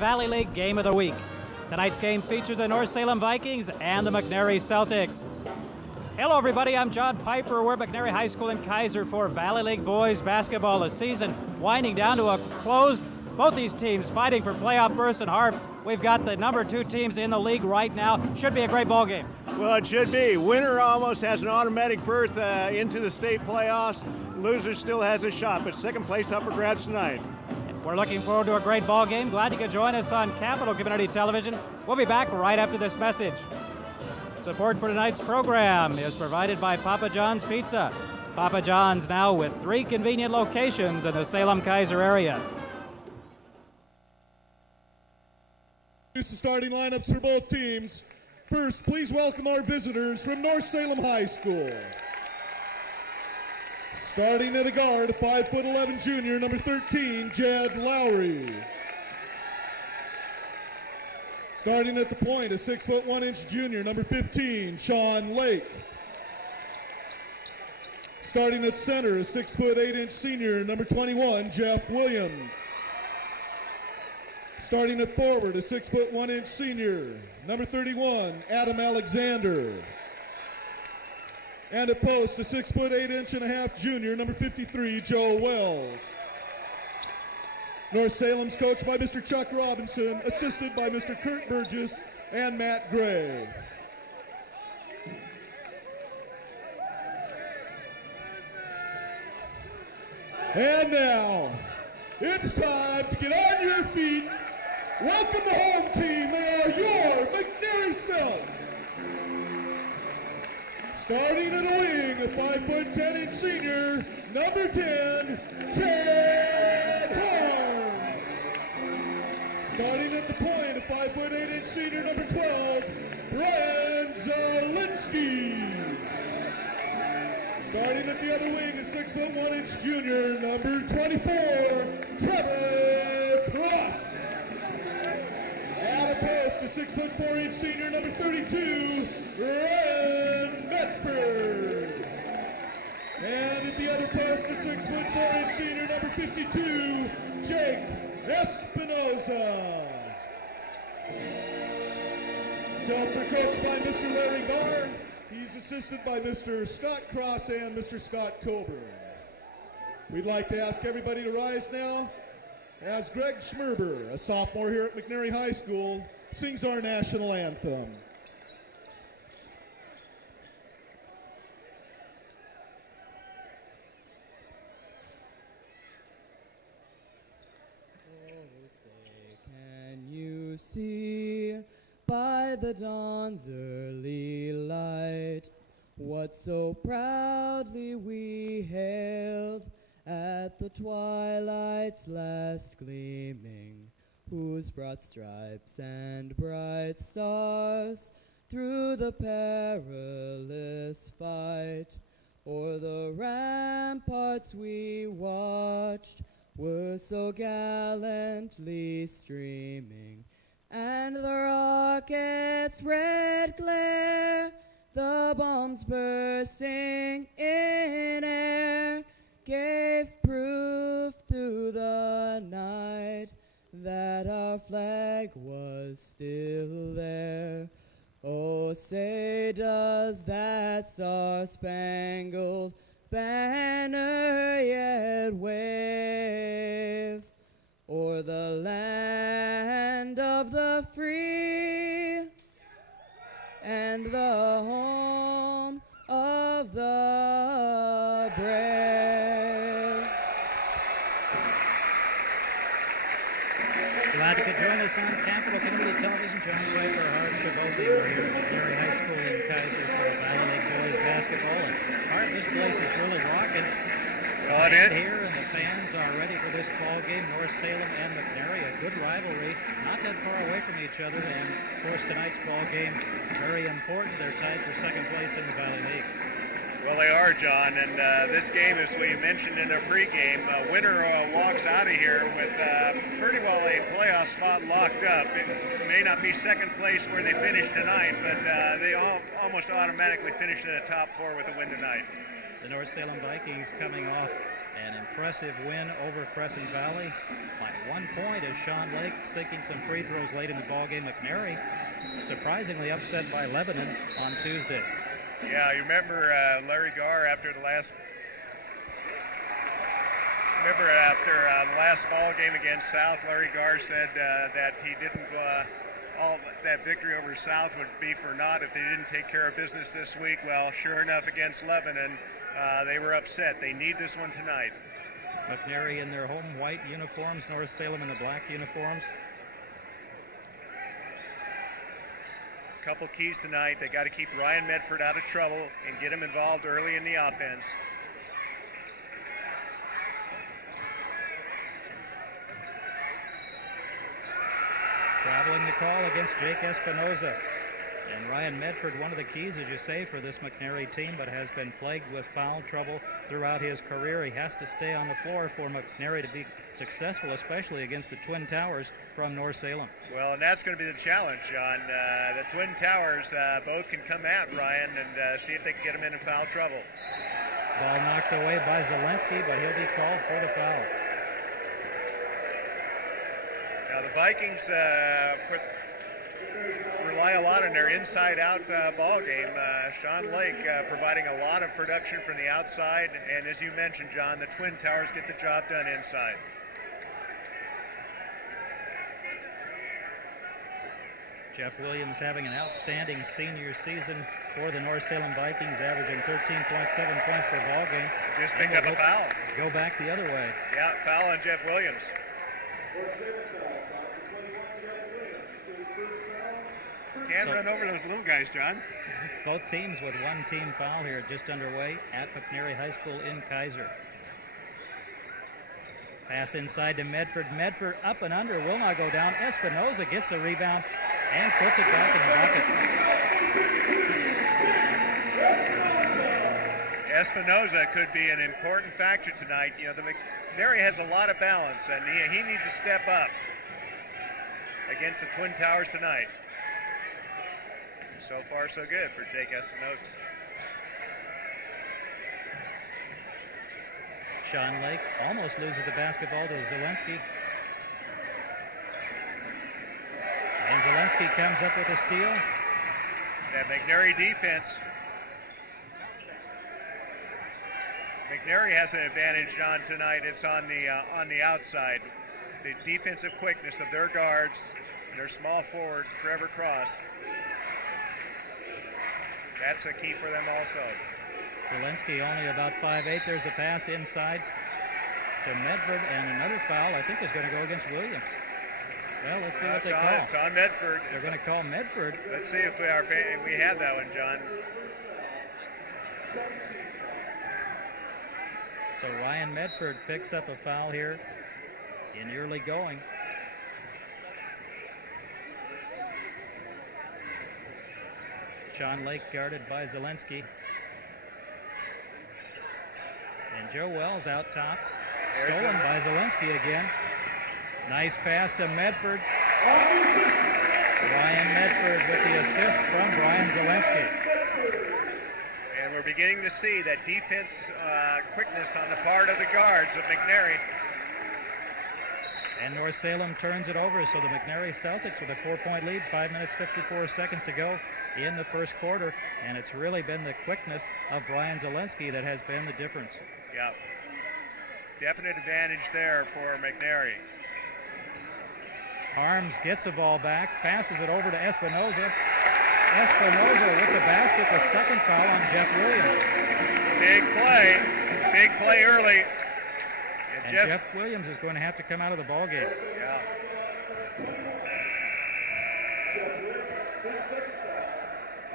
Valley League Game of the Week. Tonight's game features the North Salem Vikings and the Mcnary Celtics. Hello everybody, I'm John Piper. We're at Mcnary High School in Kaiser for Valley League boys basketball. The season winding down to a close. Both these teams fighting for playoff berths and Harp. We've got the number 2 teams in the league right now. Should be a great ball game. Well, it should be. Winner almost has an automatic berth into the state playoffs. Loser still has a shot, but second place up for grabs tonight. We're looking forward to a great ball game. Glad you could join us on Capital Community Television. We'll be back right after this message. Support for tonight's program is provided by Papa John's Pizza. Papa John's now with 3 convenient locations in the Salem-Kaiser area. Here's the starting lineups for both teams. First, please welcome our visitors from North Salem High School. Starting at a guard, 5'11" junior, number 13, Jed Lowry. Starting at the point, a 6'1" junior, number 15, Sean Lake. Starting at center, a 6'8" senior, number 21, Jeff Williams. Starting at forward, a 6'1" senior, number 31, Adam Alexander. And at post, a 6'8" junior, number 53, Joe Wells. North Salem's coached by Mr. Chuck Robinson, assisted by Mr. Kurt Burgess and Matt Gray. And now, it's time to get on your feet. Welcome the home team. They are your Mcnary Celts. Starting at a wing, a 5'10" senior, number 10, Chad Horn. Starting at the point, a 5'8" senior, number 12, Brian Zielinski. Starting at the other wing, a 6'1" junior, number 24, Trevor Cross. At a post, a 6'4" senior, number 32, Ryan Medford. And at the other post, a 6'4" senior, number 52, Jake Espinoza. Celts are coached by Mr. Larry Barr. He's assisted by Mr. Scott Cross and Mr. Scott Coburn. We'd like to ask everybody to rise now as Greg Schmerber, a sophomore here at Mcnary High School, sings our national anthem. Can you see by the dawn's early light what so proudly we hailed at the twilight's last gleaming, whose broad stripes and bright stars through the perilous fight o'er the ramparts we watched were so gallantly streaming, and the rocket's red glare, the bombs bursting in air, gave proof through the night that our flag was still there. Oh, say does that star-spangled banner yet wave o'er the land of the free and the home of the brave. Glad you could join us on Capital Community Television. John Piper, Hart, Travolta. We're here at Mcnary High School in Kaiser for Valley League boys basketball. And Hart, this place is really rocking. It is. Here, and the fans are ready for this ball game. North Salem and Mcnary, a good rivalry, not that far away from each other. And of course, tonight's ball game very important. They're tied for second place in the Valley League. Well, they are, John, and this game, as we mentioned in our pregame, winner walks out of here with pretty well a playoff spot locked up. It may not be second place where they finished tonight, but they almost automatically finish in the top 4 with a win tonight. The North Salem Vikings coming off An impressive win over Crescent Valley by 1 point as Sean Lake sinking some free throws late in the ballgame. Mcnary surprisingly upset by Lebanon on Tuesday. Yeah, you remember Larry Garr after the last ball game against South, Larry Garr said that he didn't all that victory over South would be for naught if they didn't take care of business this week. Well, sure enough, against Lebanon, they were upset. They need this one tonight. Mcnary in their home white uniforms, North Salem in the black uniforms. Couple keys tonight. They got to keep Ryan Medford out of trouble and get him involved early in the offense. Traveling the call against Jake Espinoza. And Ryan Medford, one of the keys, as you say, for this Mcnary team, but has been plagued with foul trouble throughout his career. He has to stay on the floor for Mcnary to be successful, especially against the Twin Towers from North Salem. Well, and that's going to be the challenge, John. The Twin Towers both can come at Ryan and see if they can get him into foul trouble. Ball knocked away by Zelensky, but he'll be called for the foul. Now the Vikings rely a lot on their inside-out ball game. Sean Lake providing a lot of production from the outside, and as you mentioned, John, the Twin Towers get the job done inside. Jeff Williams having an outstanding senior season for the North Salem Vikings, averaging 13.7 points per ball game. Just picked up a foul. Go back the other way. Yeah, foul on Jeff Williams. Can't run over those little guys, John. Both teams with one team foul here just underway at Mcnary High School in Kaiser. Pass inside to Medford. Medford up and under, will not go down. Espinoza gets the rebound and puts it back in the bucket. Espinoza could be an important factor tonight. You know, the Mcnary has a lot of balance, and he needs to step up against the Twin Towers tonight. So far, so good for Jake Espinoza. Sean Lake almost loses the basketball to Zelensky. And Zelensky comes up with a steal. That Mcnary defense. Mcnary has an advantage, John, tonight. It's on the outside. The defensive quickness of their guards and their small forward, Trevor Cross. That's a key for them also. Zelensky only about 5'8". There's a pass inside to Medford, and another foul I think is going to go against Williams. Well, let's see what they call. It's on Medford. They're going to call Medford. Let's see if we have that one, John. So Ryan Medford picks up a foul here in early going. Sean Lake guarded by Zelensky. And Joe Wells out top. Stolen by Zelensky again. Nice pass to Medford. Ryan Medford with the assist from Brian Zelensky. And we're beginning to see that defense quickness on the part of the guards of Mcnary. And North Salem turns it over, so the Mcnary Celtics with a 4-point lead, 5 minutes, 54 seconds to go in the first quarter. And it's really been the quickness of Brian Zelensky that has been the difference. Yeah, definite advantage there for Mcnary. Harms gets the ball back, passes it over to Espinoza. Espinoza with the basket, the second foul on Jeff Williams. Big play early. And Jeff Williams is going to have to come out of the ball game. Yeah.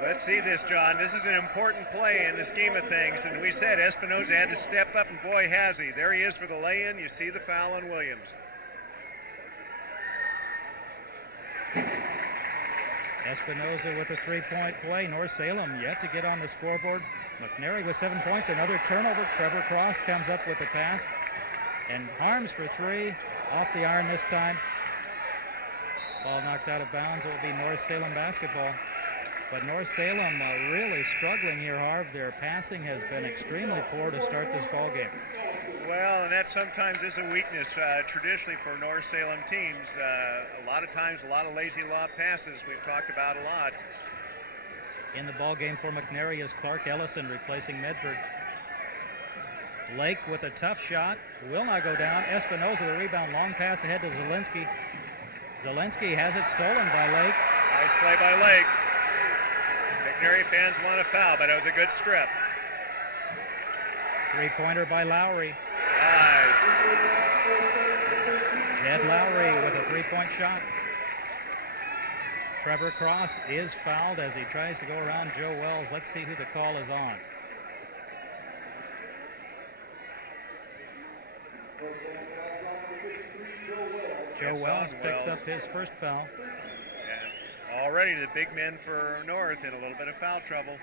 Let's see this, John. This is an important play in the scheme of things. And we said Espinoza had to step up, and boy, has he. There he is for the lay-in. You see the foul on Williams. Espinoza with a 3-point play. North Salem yet to get on the scoreboard. Mcnary with 7 points. Another turnover. Trevor Cross comes up with the pass. And Harms for 3. Off the iron this time. Ball knocked out of bounds. It will be North Salem basketball. But North Salem really struggling here, Harv. Their passing has been extremely poor to start this ball game. Well, and that sometimes is a weakness traditionally for North Salem teams. A lot of times, a lot of lazy lob passes we've talked about a lot. In the ball game for Mcnary is Clark Ellison replacing Medford. Lake with a tough shot, will not go down. Espinoza the rebound, long pass ahead to Zielinski. Zielinski has it stolen by Lake. Nice play by Lake. Mcnary fans want a foul, but it was a good strip. Three-pointer by Lowry. Nice. Jed Lowry with a three-point shot. Trevor Cross is fouled as he tries to go around Joe Wells. Let's see who the call is on. Joe Wells picks up his first foul. And already the big men for North in a little bit of foul trouble.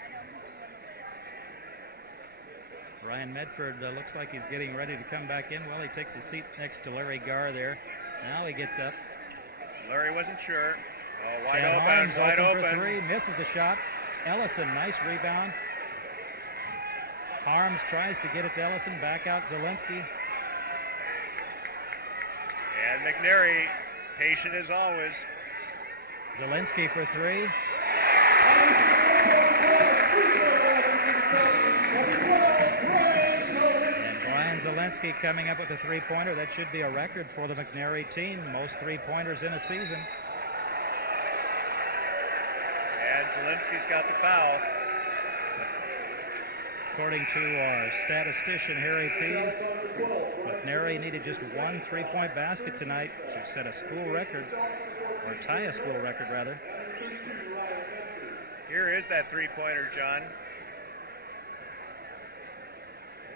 Ryan Medford looks like he's getting ready to come back in. Well, he takes a seat next to Larry Garr there. Now he gets up. Larry wasn't sure. Oh, wide Chad open, Harms wide open open. for three, misses the shot. Ellison, nice rebound. Harms tries to get it to Ellison, back out Zielinski. And Mcnary, patient as always. Zielinski for three. And Brian Zielinski coming up with a three-pointer. That should be a record for the Mcnary team. Most three-pointers in a season. And Zielinski's got the foul. According to our statistician, Harry Pease, Mcnary needed just one three-point basket tonight to set a school record, or tie a school record, rather. Here is that three-pointer, John.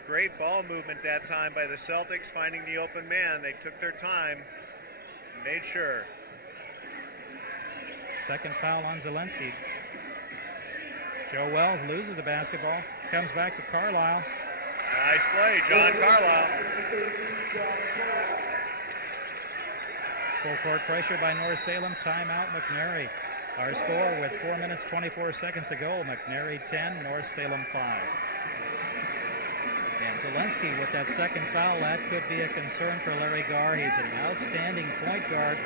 Great ball movement that time by the Celtics, finding the open man. They took their time, made sure. Second foul on Zielinski. Joe Wells loses the basketball, comes back to Carlisle. Nice play, John Carlisle. Full court pressure by North Salem, timeout Mcnary. Our score with 4 minutes, 24 seconds to go, Mcnary 10, North Salem 5. And Zielinski with that second foul, that could be a concern for Larry Garr. He's an outstanding point guard,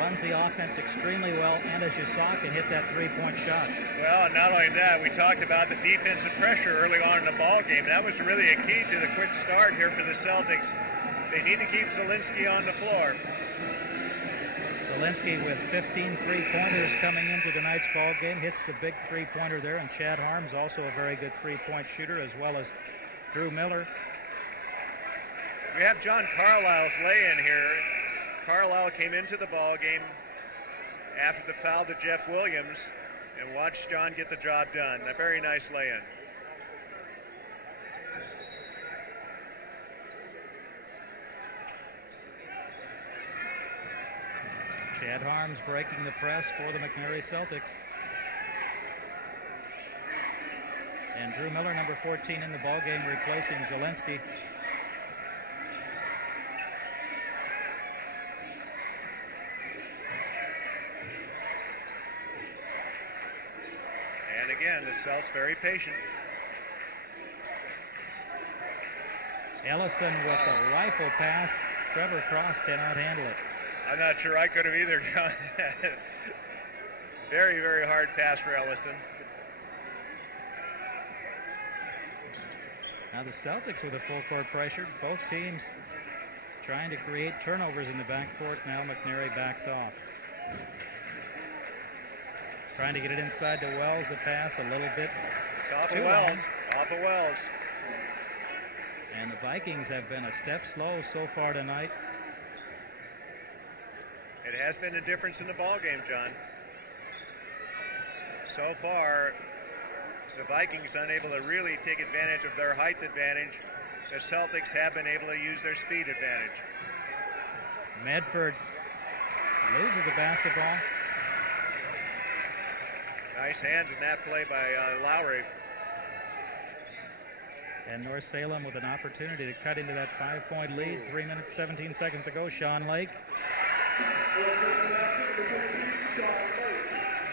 runs the offense extremely well, and as you saw, can hit that three-point shot. Well, not only that, we talked about the defensive pressure early on in the ball game. That was really a key to the quick start here for the Celtics. They need to keep Zielinski on the floor. Zielinski with 15 three-pointers coming into tonight's ball game, hits the big three-pointer there, and Chad Harms also a very good three-point shooter, as well as Drew Miller. We have John Carlisle's lay-in here. Carlisle came into the ball game after the foul to Jeff Williams, and watched John get the job done. A very nice lay-in. Chad Harms breaking the press for the Mcnary Celtics. And Drew Miller, number 14 in the ballgame, replacing Zielinski. And again, the Celts very patient. Ellison with a rifle pass. Trevor Cross cannot handle it. I'm not sure I could have either, John. Very, very hard pass for Ellison. Now the Celtics with a full court pressure. Both teams trying to create turnovers in the backcourt. Now Mcnary backs off. Trying to get it inside to Wells. The pass a little bit. It's off of Wells. Off of Wells. And the Vikings have been a step slow so far tonight. It has been a difference in the ball game, John. So far, the Vikings unable to really take advantage of their height advantage. The Celtics have been able to use their speed advantage. Medford loses the basketball. Nice hands in that play by Lowry. And North Salem with an opportunity to cut into that 5-point lead. 3 minutes, 17 seconds to go. Sean Lake.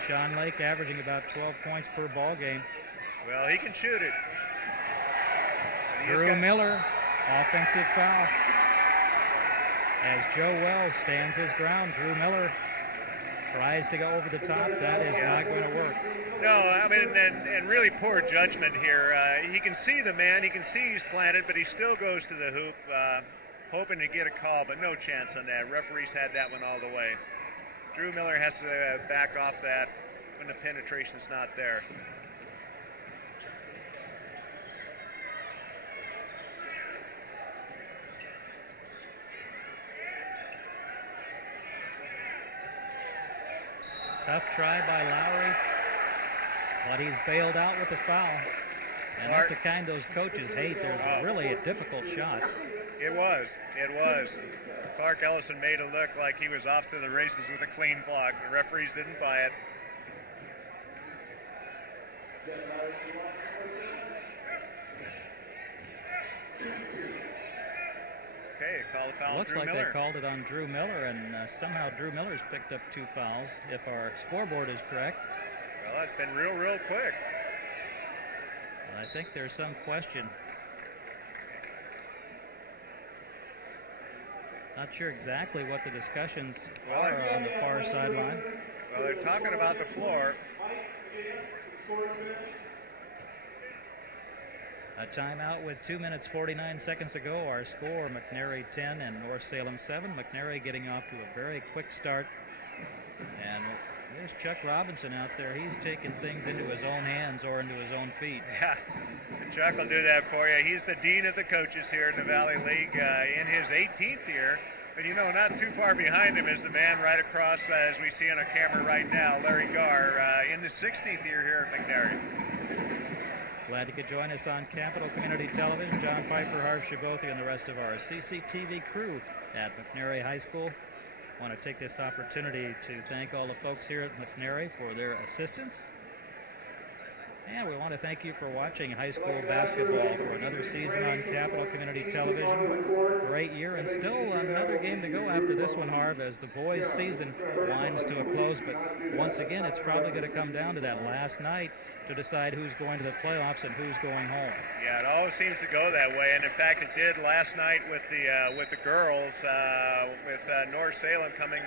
Sean Lake averaging about 12 points per ball game. Well, he can shoot it. Drew Miller Offensive foul. As Joe Wells stands his ground, Drew Miller tries to go over the top. That is not going to work. No, I mean, and really poor judgment here. He can see the man, he can see he's planted, but he still goes to the hoop, hoping to get a call, but no chance on that. Referees had that one all the way. Drew Miller has to back off that when the penetration's not there. Tough try by Lowry, but he's bailed out with the foul. And that's the kind those coaches hate. There's really a difficult shot. It was. Clark Ellison made it look like he was off to the races with a clean block. The referees didn't buy it. Okay, call the foul on Looks Drew like Miller. they called it on Drew Miller, and somehow Drew Miller's picked up 2 fouls, if our scoreboard is correct. Well, it's been real quick. I think there's some question. Not sure exactly what the discussions are on the far sideline. Well, they're talking about the floor. A timeout with 2 minutes 49 seconds to go. Our score, Mcnary 10 and North Salem 7. Mcnary getting off to a very quick start. And there's Chuck Robinson out there. He's taking things into his own hands or into his own feet. Yeah, Chuck will do that for you. He's the dean of the coaches here in the Valley League in his 18th year. But, you know, not too far behind him is the man right across, as we see on our camera right now, Larry Garr, in his 16th year here at Mcnary. Glad you could join us on Capital Community Television. John Piper, Harv Shabothi, and the rest of our CCTV crew at Mcnary High School. I want to take this opportunity to thank all the folks here at Mcnary for their assistance. And we want to thank you for watching high school basketball for another season on Capital Community Television. Great year, and still another game to go after this one, Harv, as the boys' season winds to a close. But once again, it's probably going to come down to that last night to decide who's going to the playoffs and who's going home. Yeah, it always seems to go that way, and in fact, it did last night with the girls, with North Salem coming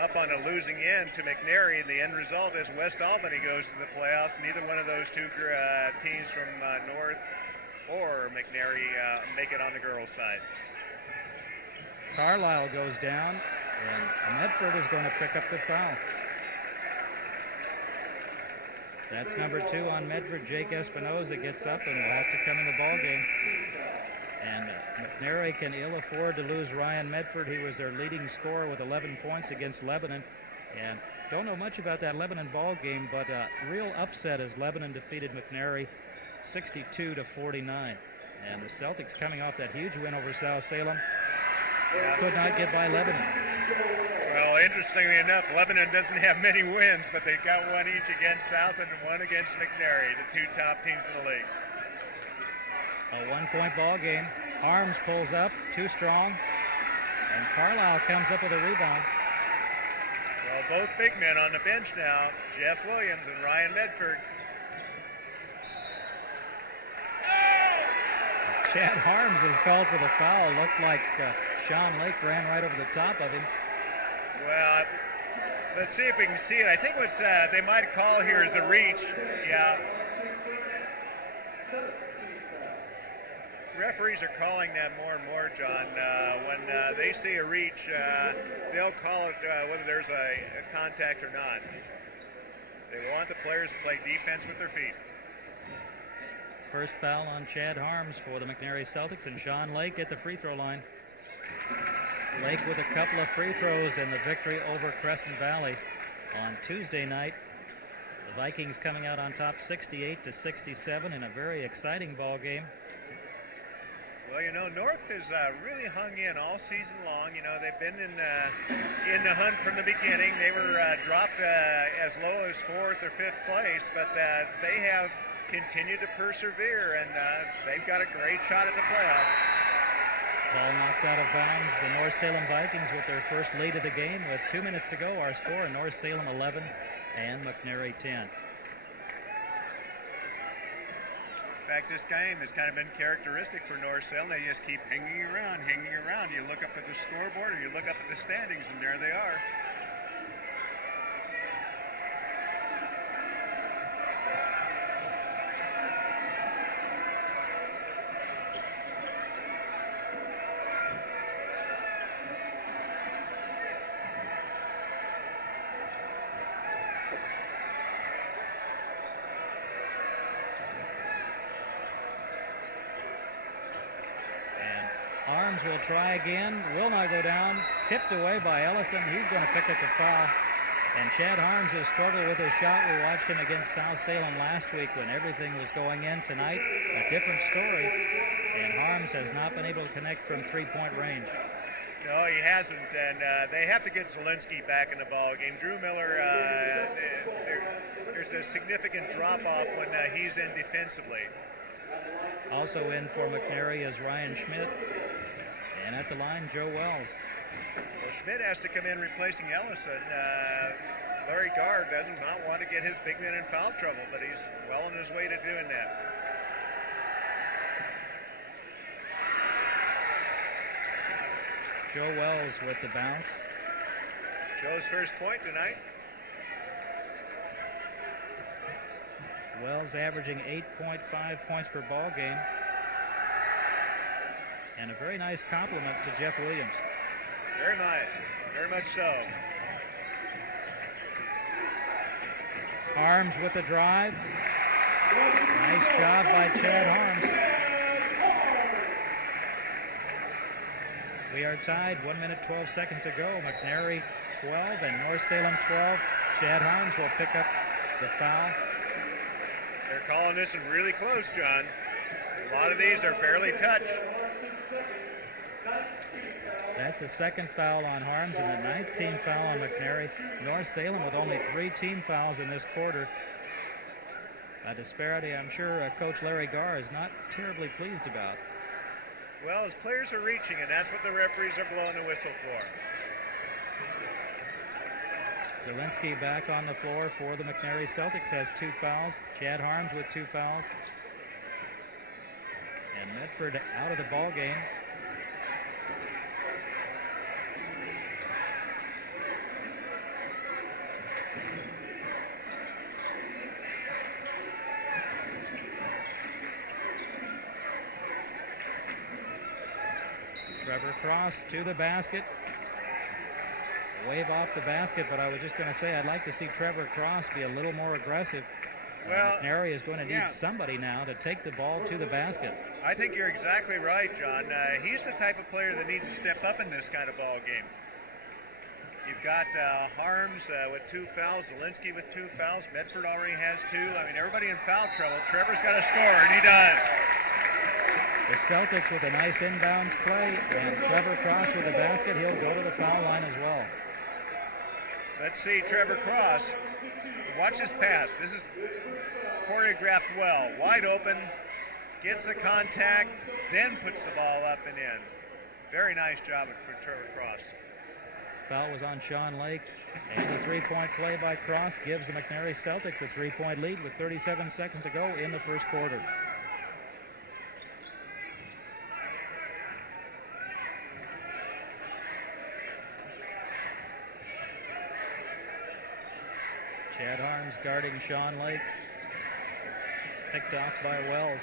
up on a losing end to Mcnary. The end result is West Albany goes to the playoffs. Neither one of those two teams from North or Mcnary make it on the girls' side. Carlisle goes down, and Medford is going to pick up the foul. That's number 2 on Medford. Jake Espinoza gets up and will have to come in the ball game. And Mcnary can ill afford to lose Ryan Medford. He was their leading scorer with 11 points against Lebanon. And don't know much about that Lebanon ball game, but a real upset as Lebanon defeated Mcnary 62-49. And the Celtics coming off that huge win over South Salem could not get by Lebanon. Well, interestingly enough, Lebanon doesn't have many wins, but they've got one each against South and one against Mcnary, the 2 top teams in the league. A 1-point ball game. Harms pulls up, too strong, and Carlisle comes up with a rebound. Well, both big men on the bench now, Jeff Williams and Ryan Medford. Chad Harms is called for the foul. Looked like Sean Lake ran right over the top of him. Well, let's see if we can see it. I think what they might call here is a reach. Yeah. Referees are calling that more and more, John. When they see a reach, they'll call it whether there's a contact or not. They want the players to play defense with their feet. First foul on Chad Harms for the Mcnary Celtics, and Sean Lake at the free throw line. Lake with a couple of free throws in the victory over Crescent Valley on Tuesday night. The Vikings coming out on top 68-67 in a very exciting ball game. Well, you know, North has really hung in all season long. You know, they've been in the hunt from the beginning. They were dropped as low as 4th or 5th place, but they have continued to persevere, and they've got a great shot at the playoffs. Ball knocked out of bounds. The North Salem Vikings with their first lead of the game with 2 minutes to go. Our score, North Salem 11 and Mcnary 10. In fact, this game has kind of been characteristic for North Salem. They just keep hanging around, hanging around. You look up at the scoreboard or you look up at the standings, and there they are. Arms will try again, will not go down, tipped away by Ellison. He's going to pick up the foul. And Chad Harms has struggled with his shot. We watched him against South Salem last week when everything was going in. Tonight, a different story. And Harms has not been able to connect from three-point range. No, he hasn't, and they have to get Zielinski back in the ball game. Drew Miller, there's a significant drop-off when he's in defensively. Also in for McNary is Ryan Schmidt. And at the line, Joe Wells. Well, Schmidt has to come in replacing Ellison. Larry Garr does not want to get his big men in foul trouble, but he's well on his way to doing that. Joe Wells with the bounce. Joe's first point tonight. Wells averaging 8.5 points per ball game. And a very nice compliment to Jeff Williams. Very much so. Harms with the drive. Nice job by Chad Harms. We are tied, 1 minute, 12 seconds to go. McNary 12 and North Salem 12. Chad Harms will pick up the foul. They're calling this one really close, John. A lot of these are barely touched. That's the second foul on Harms and the 19th foul on McNary. North Salem with only 3 team fouls in this quarter. A disparity I'm sure Coach Larry Garr is not terribly pleased about. Well, his players are reaching, and that's what the referees are blowing the whistle for. Zielinski back on the floor for the McNary Celtics, has 2 fouls. Chad Harms with 2 fouls. And Medford out of the ball game. Trevor Cross to the basket. Wave off the basket, but I was just going to say I'd like to see Trevor Cross be a little more aggressive. Well, McNary is going to need somebody now to take the ball to the basket. I think you're exactly right, John. He's the type of player that needs to step up in this kind of ball game. You've got Harms with 2 fouls, Zielinski with 2 fouls, Medford already has 2. I mean, everybody in foul trouble. Trevor's got to score, and he does. The Celtics with a nice inbounds play, and Trevor Cross with the basket. He'll go to the foul line as well. Let's see Trevor Cross. Watch his pass. This is choreographed well. Wide open, gets the contact, then puts the ball up and in. Very nice job for Trevor Cross. Foul was on Sean Lake, and the 3-point play by Cross gives the McNary Celtics a 3-point lead with 37 seconds to go in the first quarter. Chad Harms guarding Sean Lake. Picked off by Wells.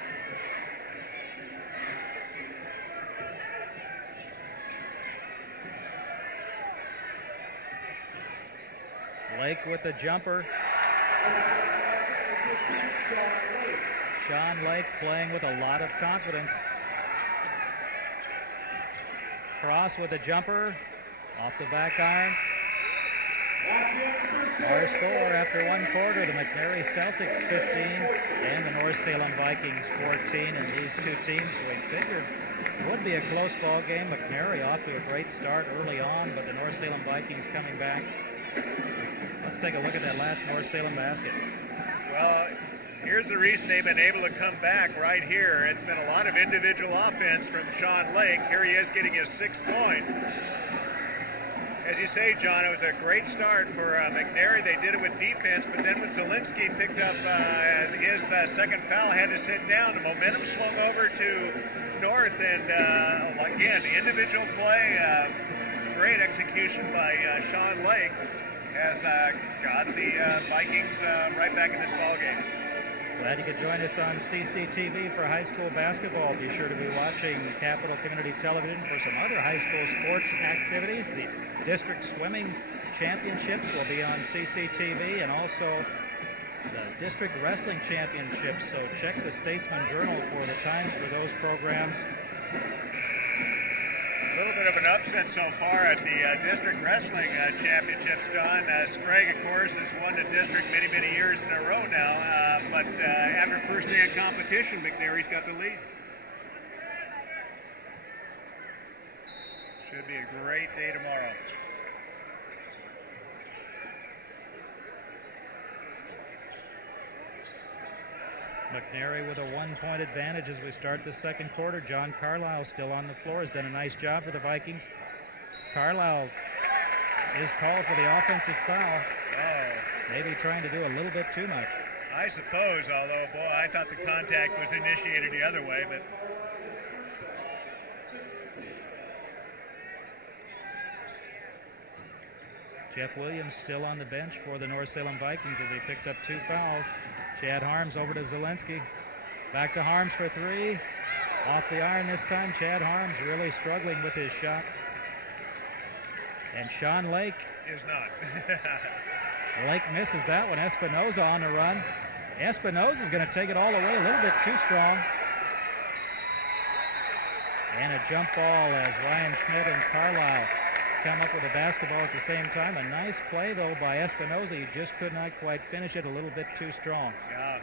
Lake with the jumper. Sean Lake playing with a lot of confidence. Cross with a jumper. Off the back iron. Our score after 1 quarter, the McNary Celtics 15 and the North Salem Vikings 14. And these 2 teams we figured would be a close ball game. McNary off to a great start early on, but the North Salem Vikings coming back. Let's take a look at that last North Salem basket. Well, here's the reason they've been able to come back right here. It's been a lot of individual offense from Sean Lake. Here he is getting his 6th point. As you say, John, it was a great start for McNary. They did it with defense, but then when Zielinski picked up his second foul, had to sit down. The momentum swung over to North, and again, individual play, great execution by Sean Lake has got the Vikings right back in this ballgame. Glad you could join us on CCTV for high school basketball. Be sure to be watching Capital Community Television for some other high school sports activities. The district swimming championships will be on CCTV, and also the district wrestling championships. So check the Statesman Journal for the times for those programs. A little bit of an upset so far at the district wrestling championships, Don. Sprague, of course, has won the district many, many years in a row now, but after first day of competition, McNary's got the lead. Should be a great day tomorrow. McNary with a 1-point advantage as we start the second quarter. John Carlisle still on the floor, has done a nice job for the Vikings. Carlisle is called for the offensive foul. Oh. Maybe trying to do a little bit too much. I suppose, although, boy, I thought the contact was initiated the other way, but... Jeff Williams still on the bench for the North Salem Vikings as he picked up 2 fouls. Chad Harms over to Zielinski. Back to Harms for 3. Off the iron this time. Chad Harms really struggling with his shot. And Sean Lake is not. Lake misses that one. Espinoza on the run. Espinoza is going to take it all the way, a little bit too strong. And a jump ball as Ryan Schmidt and Carlisle come up with a basketball at the same time. A nice play, though, by Espinoza. He just could not quite finish it, a little bit too strong. Yeah.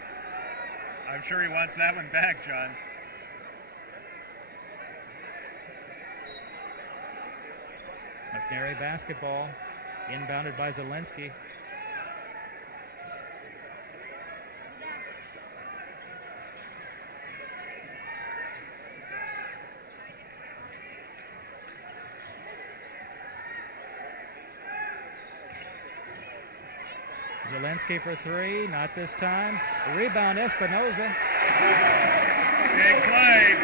I'm sure he wants that one back, John. McNary basketball, inbounded by Zielinski. Zielinski for 3, not this time. Rebound, Espinoza. Big play.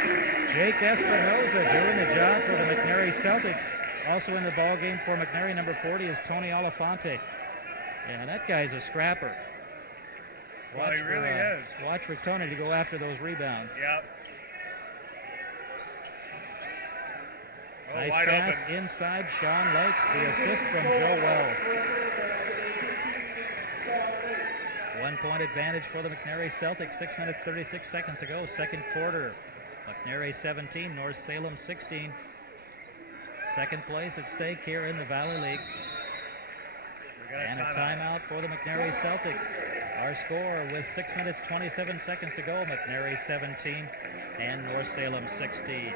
Jake Espinoza doing the job for the McNary Celtics. Also in the ball game for McNary, number 40 is Tony Olafante. And that guy's a scrapper. Well, he really is. Watch for Tony to go after those rebounds. Yep. Oh, nice wide pass open. Inside Sean Lake. The assist from Joe Wells. 1-point advantage for the McNary Celtics. 6 minutes, 36 seconds to go. Second quarter. McNary 17, North Salem 16. Second place at stake here in the Valley League. And a timeout for the McNary Celtics. Our score with 6 minutes, 27 seconds to go. McNary 17 and North Salem 16.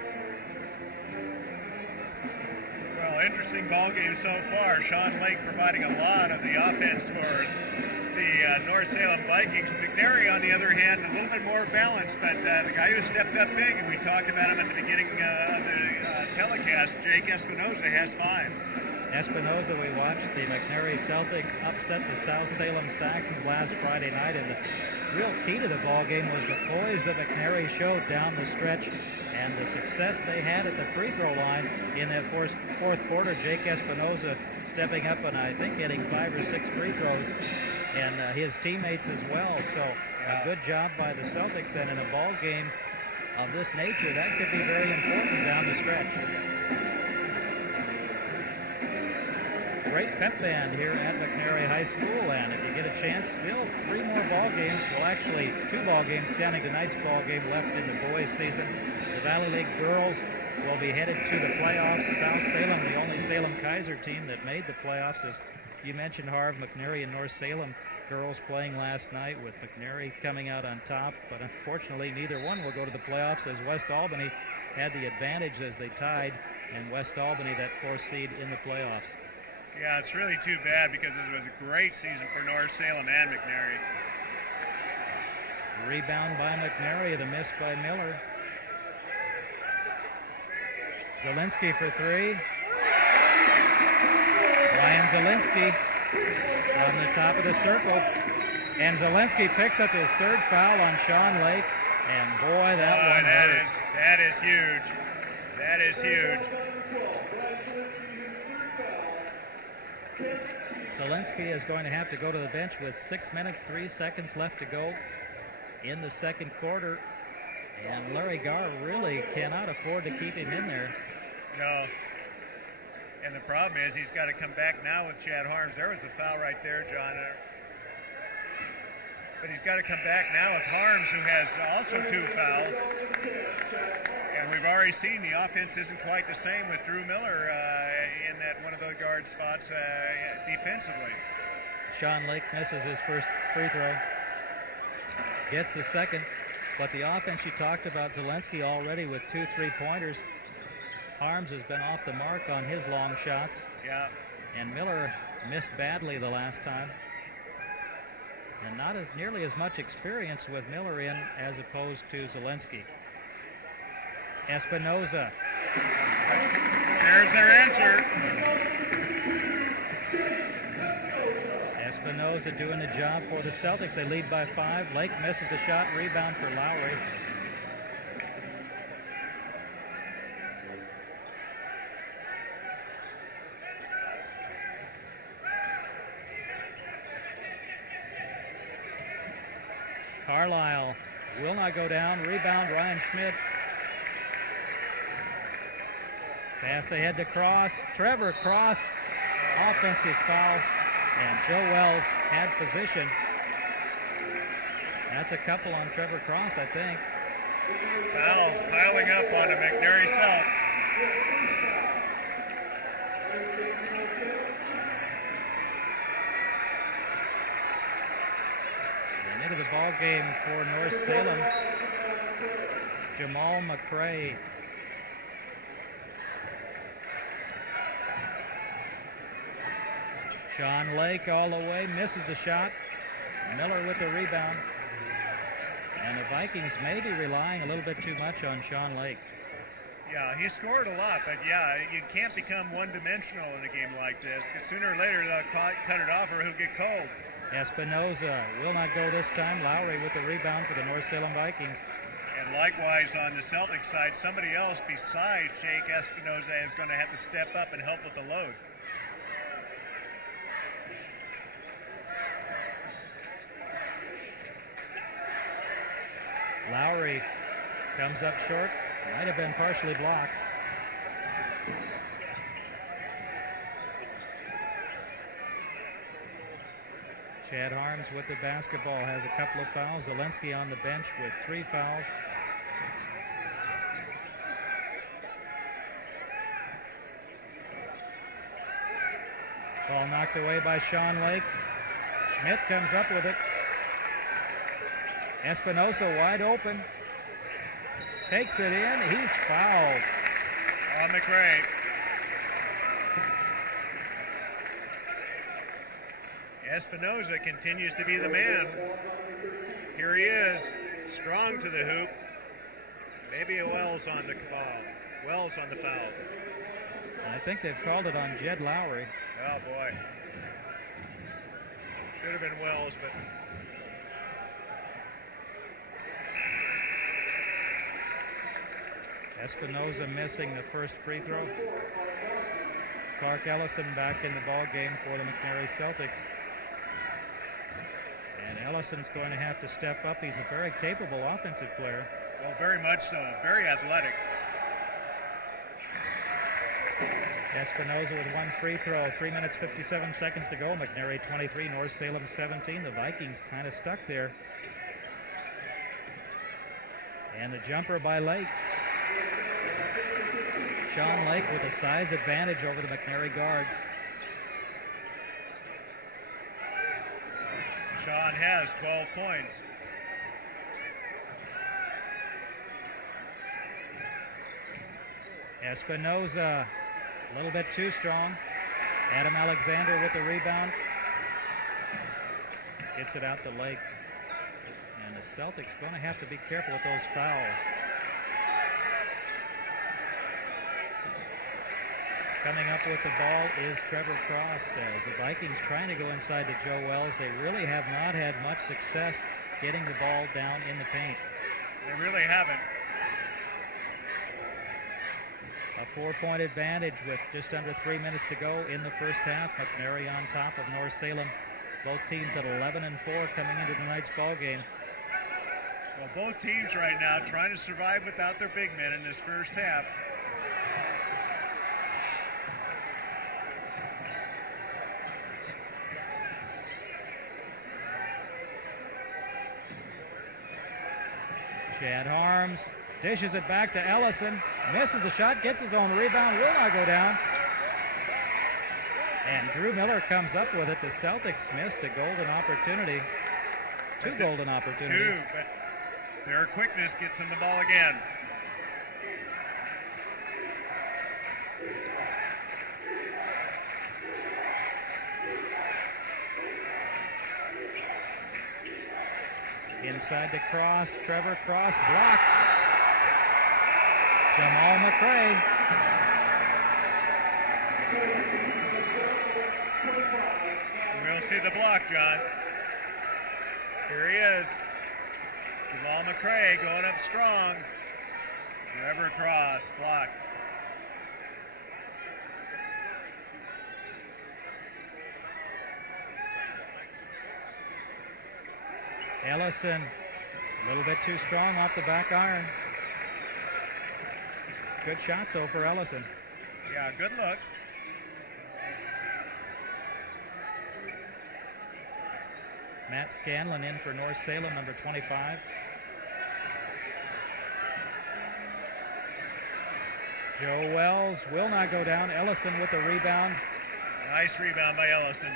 Well, interesting ball game so far. Sean Lake providing a lot of the offense for the North Salem Vikings. McNary, on the other hand, a little bit more balanced, but the guy who stepped up big, and we talked about him at the beginning of the telecast, Jake Espinoza, has 5. Espinoza, we watched the McNary Celtics upset the South Salem Saxons last Friday night, and the real key to the ball game was the poise that McNary showed down the stretch and the success they had at the free throw line in that fourth quarter. Jake Espinoza stepping up and I think getting 5 or 6 free throws, and his teammates as well. So a good job by the Celtics, and in a ball game of this nature, that could be very important down the stretch. Great pep band here at McNary High School, and if you get a chance, still 3 more ball games. Well, actually 2 ball games counting tonight's ball game left in the boys season. The Valley League girls will be headed to the playoffs. South Salem, the only Salem-Kaiser team that made the playoffs, as you mentioned, Harv, McNary and North Salem girls playing last night, with McNary coming out on top, but unfortunately neither one will go to the playoffs, as West Albany had the advantage as they tied, and West Albany that 4th seed in the playoffs. Yeah, it's really too bad because it was a great season for North Salem and McNary. Rebound by McNary, the miss by Miller. Zielinski for 3. Ryan Zielinski on the top of the circle. And Zielinski picks up his third foul on Sean Lake. And boy, that one hurt. That is huge. That is huge. Zielinski is going to have to go to the bench with 6 minutes, 3 seconds left to go in the second quarter. And Larry Garr really cannot afford to keep him in there. No. And the problem is he's got to come back now with Chad Harms. There was a foul right there, John. But he's got to come back now with Harms, who has also 2 fouls. And we've already seen the offense isn't quite the same with Drew Miller in that one of those guard spots defensively. Sean Lake misses his first free throw. Gets the second. But the offense you talked about, Zielinski already with 2 3-pointers. Harms has been off the mark on his long shots. Yeah. And Miller missed badly the last time. And not as nearly as much experience with Miller in as opposed to Zielinski. Espinoza. There's their answer. Espinoza doing the job for the Celtics. They lead by 5. Lake misses the shot. Rebound for Lowry. Carlisle will not go down. Rebound, Ryan Schmidt. Pass ahead to Cross. Trevor Cross. Offensive foul. And Joe Wells had position. That's a couple on Trevor Cross, I think. Fouls piling up on the McNary Celts. And into the ball game for North Salem, Jamal McCray. Sean Lake all the way, misses the shot. Miller with the rebound. And the Vikings may be relying a little bit too much on Sean Lake. Yeah, he scored a lot, but yeah, you can't become one-dimensional in a game like this, because sooner or later they'll cut it off or he'll get cold. Espinoza will not go this time. Lowry with the rebound for the North Salem Vikings. And likewise on the Celtics side, somebody else besides Jake Espinoza is going to have to step up and help with the load. Lowry comes up short. Might have been partially blocked. Chad Harms with the basketball has a couple of fouls. Zielinski on the bench with 3 fouls. Ball knocked away by Sean Lake. Schmidt comes up with it. Espinosa wide open. Takes it in. He's fouled. McRae. Espinoza continues to be the man. Here he is, strong to the hoop. Maybe a Wells on the foul. Wells on the foul. I think they've called it on Jed Lowry. Oh boy. Should have been Wells, but Espinoza missing the first free throw. Clark Ellison back in the ball game for the McNary Celtics. And Ellison's going to have to step up. He's a very capable offensive player. Well, very much so. Very athletic. Espinoza with 1 free throw. 3 minutes, 57 seconds to go. McNary 23, North Salem 17. The Vikings kind of stuck there. And the jumper by Lake. Sean Lake with a size advantage over the McNary guards. Sean has 12 points. Espinoza, a little bit too strong. Adam Alexander with the rebound. Gets it out to Lake. And the Celtics going to have to be careful with those fouls. Coming up with the ball is Trevor Cross. The Vikings trying to go inside to Joe Wells. They really have not had much success getting the ball down in the paint. They really haven't. A 4-point advantage with just under 3 minutes to go in the first half. Mcnary on top of North Salem. Both teams at 11-4 coming into tonight's ball game. Well, both teams right now trying to survive without their big men in this first half. Chad Harms dishes it back to Ellison. Misses the shot, gets his own rebound, will not go down. And Drew Miller comes up with it. The Celtics missed a golden opportunity. Two golden opportunities. Two, but their quickness gets them the ball again. Inside the Cross, Trevor Cross blocked. Jamal McCray. We'll see the block, John. Here he is. Jamal McCray going up strong. Trevor Cross blocked. Ellison, a little bit too strong off the back iron. Good shot, though, for Ellison. Yeah, good look. Matt Scanlon in for North Salem, number 25. Joe Wells will not go down. Ellison with the rebound. Nice rebound by Ellison.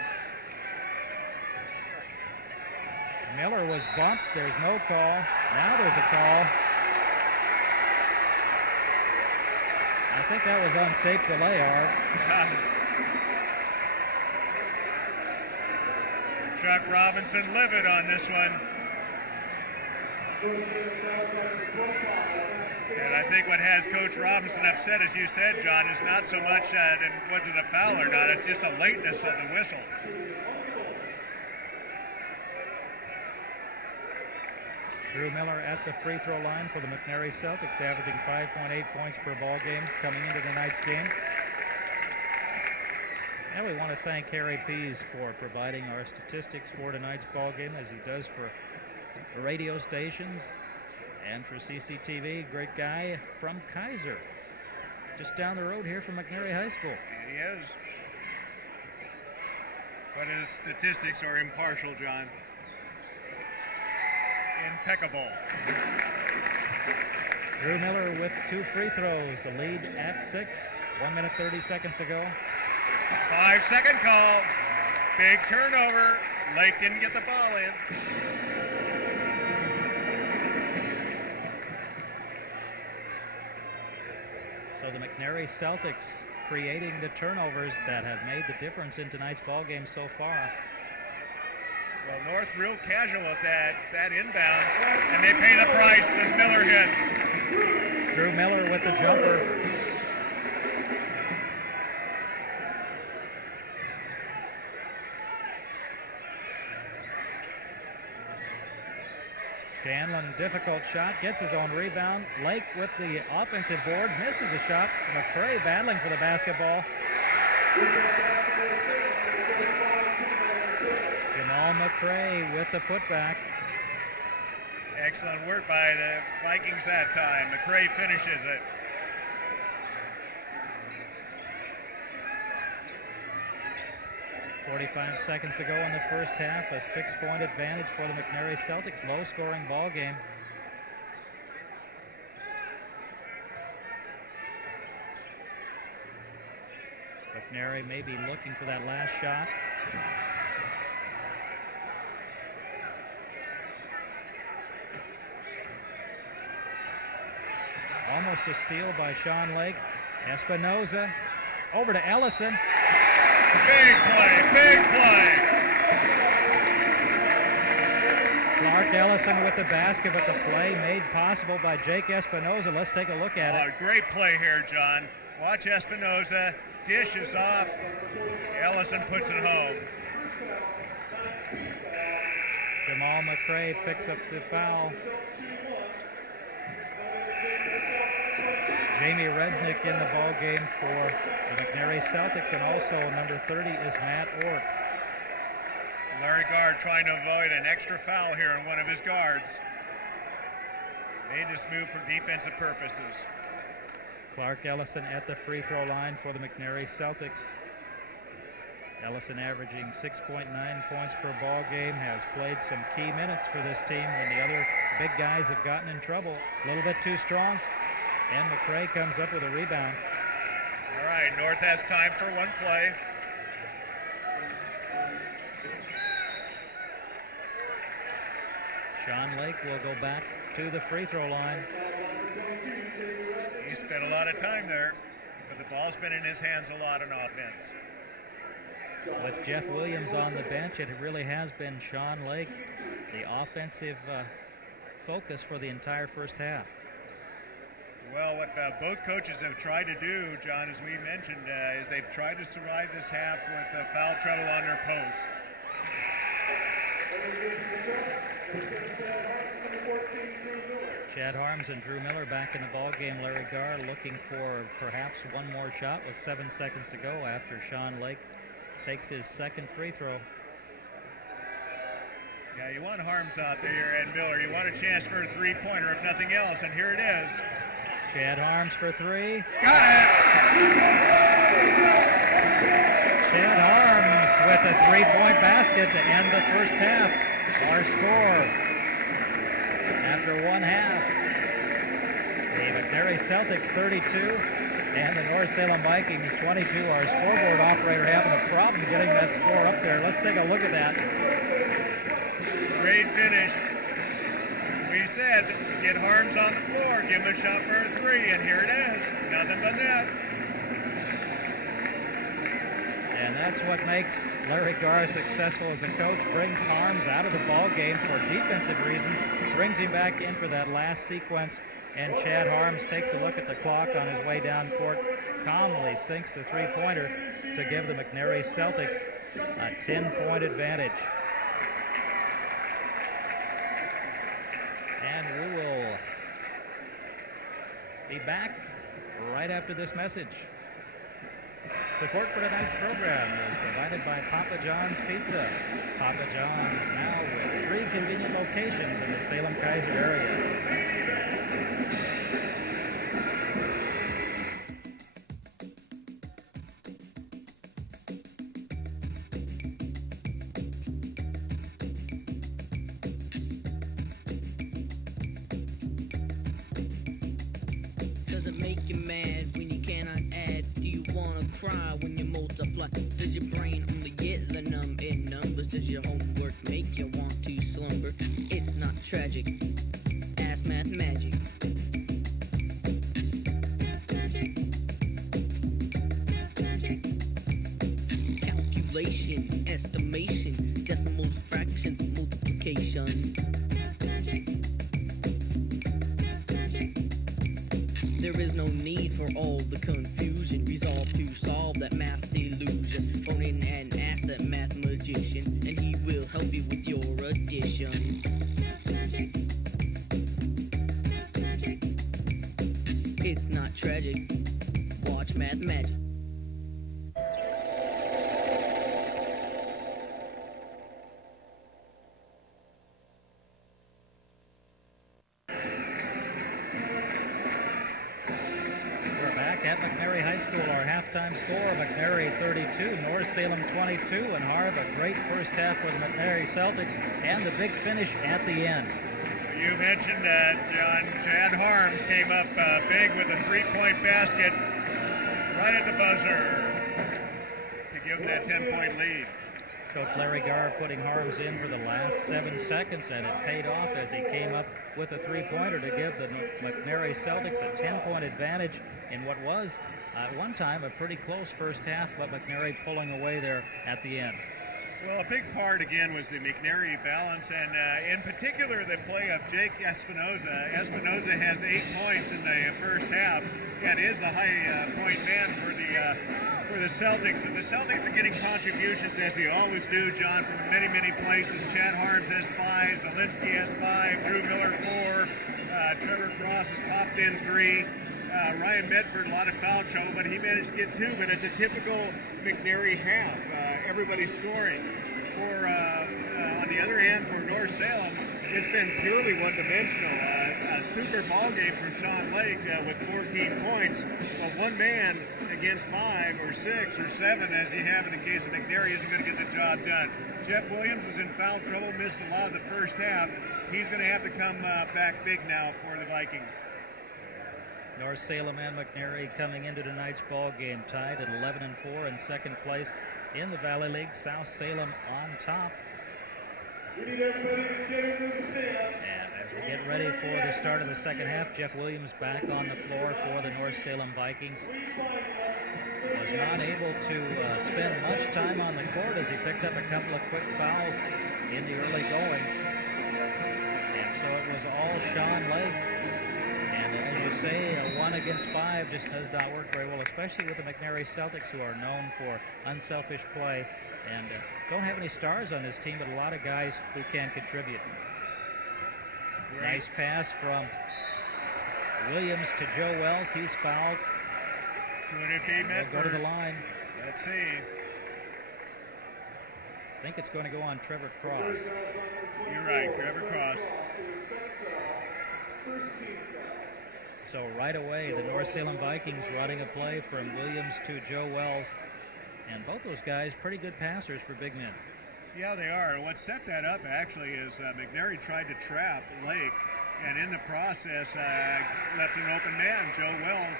Miller was bumped. There's no call. Now there's a call. I think that was on tape delay, Art. Chuck Robinson livid on this one. And I think what has Coach Robinson upset, as you said, John, is not so much was it a foul or not. It's just the lateness of the whistle. Drew Miller at the free throw line for the Mcnary Celtics, averaging 5.8 points per ball game coming into tonight's game. And we want to thank Harry Pease for providing our statistics for tonight's ball game, as he does for the radio stations and for CCTV. Great guy from Kaiser, just down the road here from Mcnary High School. He is. But his statistics are impartial, John. Impeccable. Drew Miller with 2 free throws. The lead at 6. 1 minute 30 seconds to go. 5-second call. Big turnover. Lake didn't get the ball in. So the Mcnary Celtics creating the turnovers that have made the difference in tonight's ball game so far. Well, North real casual with that inbounds, and they pay the price as Miller hits. Drew Miller with the jumper. Scanlon, difficult shot, gets his own rebound. Lake with the offensive board, misses the shot. McCray battling for the basketball. Jamal McCray with the putback. Excellent work by the Vikings that time. McCray finishes it. .45 seconds to go in the first half. A 6-point advantage for the Mcnary Celtics. Low-scoring ball game. Mcnary may be looking for that last shot. Almost a steal by Sean Lake. Espinoza over to Ellison. Big play, big play. Clark Ellison with the basket, but the play made possible by Jake Espinoza. Let's take a look at it. Great play here, John. Watch Espinoza. dish is off. Ellison puts it home. Jamal McCray picks up the foul. Jamie Resnick in the ball game for the McNary Celtics, and also number 30 is Matt Ork. Larry Gard trying to avoid an extra foul here on one of his guards. Made this move for defensive purposes. Clark Ellison at the free throw line for the McNary Celtics. Ellison averaging 6.9 points per ball game, has played some key minutes for this team when the other big guys have gotten in trouble. A little bit too strong, and McCray comes up with a rebound. All right, North has time for one play. Sean Lake will go back to the free throw line. He spent a lot of time there, but the ball's been in his hands a lot on offense. With Jeff Williams on the bench, it really has been Sean Lake, the offensive focus for the entire first half. Well, what both coaches have tried to do, John, as we mentioned, is they've tried to survive this half with foul trouble on their posts. Chad Harms and Drew Miller back in the ball game. Larry Garr looking for perhaps one more shot with 7 seconds to go after Sean Lake takes his second free throw. Yeah, you want Harms out there and Miller. You want a chance for a three-pointer, if nothing else, and here it is. Chad Harms for three. Got it! Chad Harms with a three-point basket to end the first half. Our score after one half. The McNary Celtics 32 and the North Salem Vikings 22. Our scoreboard operator having a problem getting that score up there. Let's take a look at that. Great finish. We said, get Harms on the floor, give him a shot for a three, and here it is. Nothing but net. And that's what makes Larry Garr successful as a coach. Brings Harms out of the ball game for defensive reasons, brings him back in for that last sequence, and Chad Harms takes a look at the clock on his way down court, calmly sinks the three-pointer to give the McNary Celtics a 10-point advantage. And we will be back right after this message. Support for tonight's program is provided by Papa John's Pizza. Papa John's now with 3 convenient locations in the Salem-Keizer area. Does it make you mad when you cannot add? Do you wanna cry when you multiply? Does your brain only get the numb in numbers? Does your homework make you want to slumber? It's not tragic. Ask math magic. Math magic. Math magic. Calculation, estimation, decimals, fractions, multiplication. Math magic. Math magic. There is no need for all the confusion. Resolve to solve that math illusion. Phone in and ask that math magician, and he will help you with your addition. Math magic. Math magic. It's not tragic. Watch math magic. At McNary High School, our halftime score, McNary 32, North Salem 22, and Harv, a great first half for the McNary Celtics, and the big finish at the end. You mentioned that Chad Harms came up big with a three-point basket right at the buzzer to give them that 10-point lead. Coach Larry Garr putting Harms in for the last 7 seconds, and it paid off as he came up with a three-pointer to give the McNary Celtics a 10-point advantage in what was, at one time, a pretty close first half, but McNary pulling away there at the end. Well, a big part, again, was the Mcnary balance, and in particular the play of Jake Espinoza. Espinoza has 8 points in the first half and is the high-point man for the Celtics. And the Celtics are getting contributions, as they always do, John, from many, many places. Chad Harms has 5, Zielinski has 5, Drew Miller 4, Trevor Cross has popped in 3. Ryan Medford, a lot of foul trouble, but he managed to get 2. But it's a typical Mcnary half. Everybody's scoring. On the other hand, for North Salem, it's been purely one-dimensional. A super ball game from Sean Lake with 14 points. But one man against 5 or 6 or 7, as you have in the case of Mcnary, isn't going to get the job done. Jeff Williams was in foul trouble, missed a lot of the first half. He's going to have to come back big now for the Vikings. North Salem and Mcnary coming into tonight's ball game tied at 11-4 in second place in the Valley League. South Salem on top. We need everybody to get into the stands. And as we get ready for the start of the second half, Jeff Williams back on the floor for the North Salem Vikings. Was not able to spend much time on the court as he picked up a couple of quick fouls in the early going. And so it was all Sean Lake. And as you say, a 1 against 5 just does not work very well, especially with the Mcnary Celtics, who are known for unselfish play and don't have any stars on this team, but a lot of guys who can contribute. Nice pass from Williams to Joe Wells. He's fouled. Could it be Medford? Go to the line. Let's see. I think it's going to go on Trevor Cross. You're right, Trevor Cross. So right away, the North Salem Vikings running a play from Williams to Joe Wells. And both those guys, pretty good passers for big men. Yeah, they are. What set that up, actually, is Mcnary tried to trap Lake, and in the process, left an open man, Joe Wells.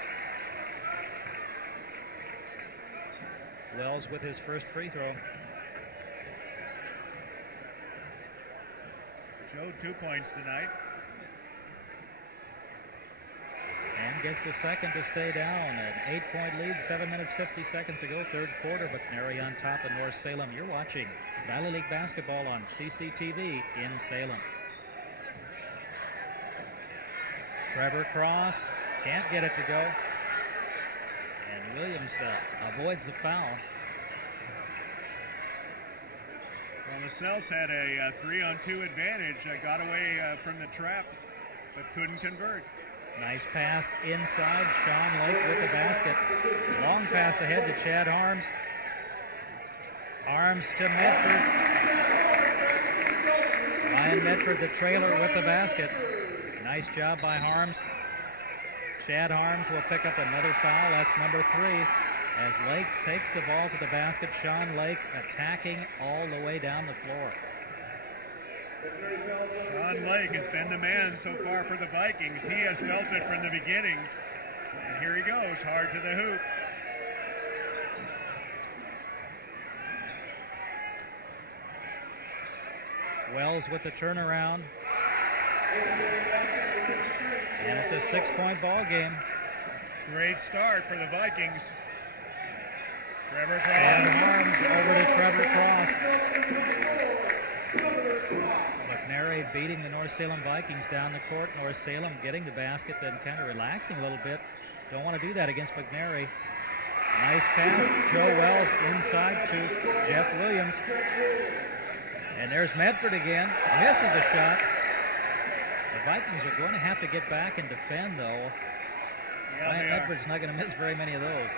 Wells with his first free throw. Joe, 2 points tonight. And gets the second to stay down. An 8-point lead, 7 minutes, 50 seconds to go, third quarter. Mcnary on top of North Salem. You're watching Valley League basketball on CCTV in Salem. Trevor Cross can't get it to go. And Williams avoids the foul. Well, the Celts had a 3-on-2 advantage. Got away from the trap, but couldn't convert. Nice pass inside. Sean Lake with the basket. Long pass ahead to Chad Harms. Harms to Medford. Ryan Medford, the trailer, with the basket. Nice job by Harms. Chad Harms will pick up another foul. That's number 3. As Lake takes the ball to the basket, Sean Lake attacking all the way down the floor. Sean Lake has been the man so far for the Vikings. He has felt it from the beginning. And here he goes, hard to the hoop. Wells with the turnaround. And it's a 6-point ball game. Great start for the Vikings. Trevor Cross. And Harms over to Trevor Cross. Mcnary beating the North Salem Vikings down the court. North Salem getting the basket, then kind of relaxing a little bit. Don't want to do that against Mcnary. Nice pass. Joe Wells inside to Jeff Williams. And there's Medford again. Misses the shot. The Vikings are going to have to get back and defend, though. Yeah, Medford's not going to miss very many of those.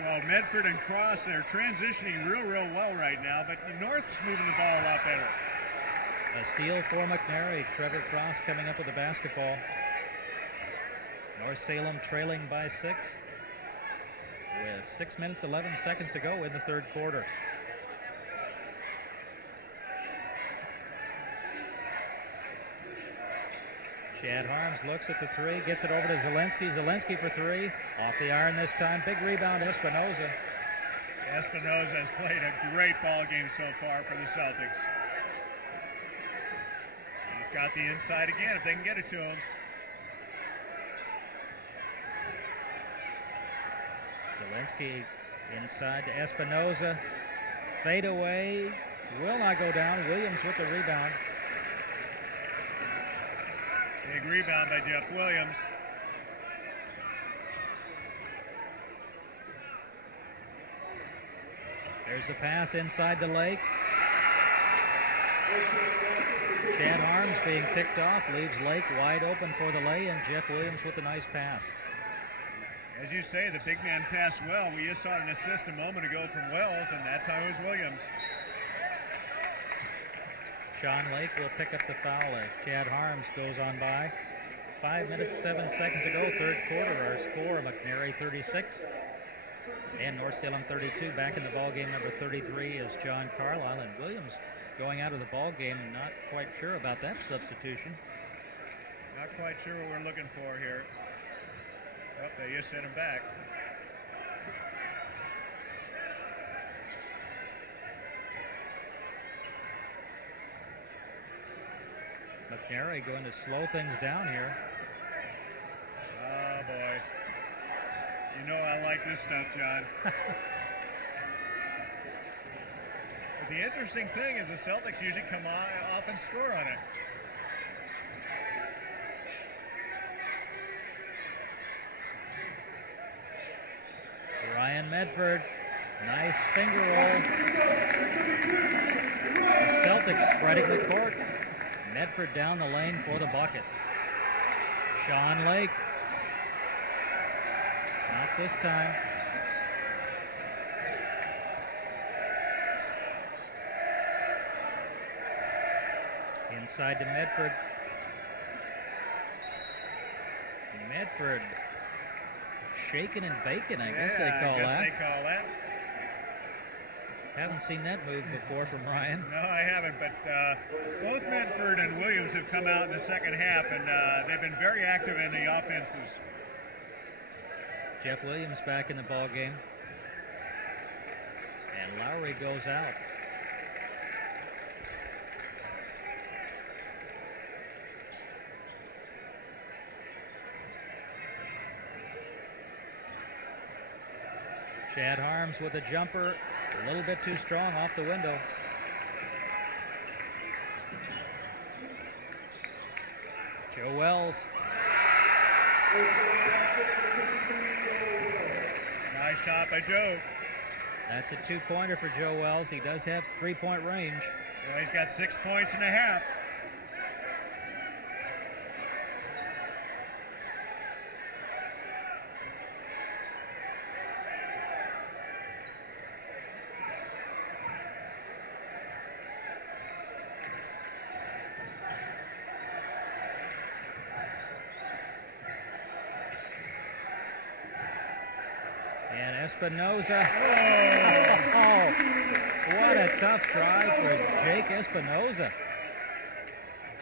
Well, Medford and Cross, they're transitioning real well right now, but North's moving the ball a lot better. A steal for Mcnary. Trevor Cross coming up with the basketball. North Salem trailing by 6 with 6 minutes, 11 seconds to go in the third quarter. Chad Harms looks at the 3, gets it over to Zielinski. Zielinski for 3. Off the iron this time. Big rebound, Espinoza. Espinoza has played a great ball game so far for the Celtics. He's got the inside again if they can get it to him. Zielinski inside to Espinoza. Fade away. Will not go down. Williams with the rebound. Big rebound by Jeff Williams. There's a pass inside the Lake. Chad Harms being picked off, leaves Lake wide open for the lay, and Jeff Williams with a nice pass. As you say, the big man passed well. We just saw an assist a moment ago from Wells, and that time it was Williams. Sean Lake will pick up the foul as Chad Harms goes on by. 5 minutes, 7 seconds to go, third quarter. Our score, Mcnary 36 and North Salem 32. Back in the ball game, number 33 is John Carlisle, and Williams going out of the ball game. Not quite sure about that substitution. Not quite sure what we're looking for here. Oh, they just sent him back. Mcnary going to slow things down here. Oh, boy. You know I like this stuff, John. But the interesting thing is the Celtics usually come off and score on it. Ryan Medford, nice finger roll. The Celtics spreading the court. Medford down the lane for the bucket. Sean Lake. Not this time. Inside to Medford. Medford shaking and baking, I guess they call that. Haven't seen that move before from Ryan. No, I haven't, but both Medford and Williams have come out in the second half, and they've been very active in the offenses. Jeff Williams back in the ball game. And Lowry goes out. Chad Harms with a jumper, a little bit too strong off the window. Joe Wells. Nice shot by Joe. That's a two-pointer for Joe Wells. He does have three-point range. Well, he's got 6 points and a half. Espinoza. Oh, what a tough try for Jake Espinoza.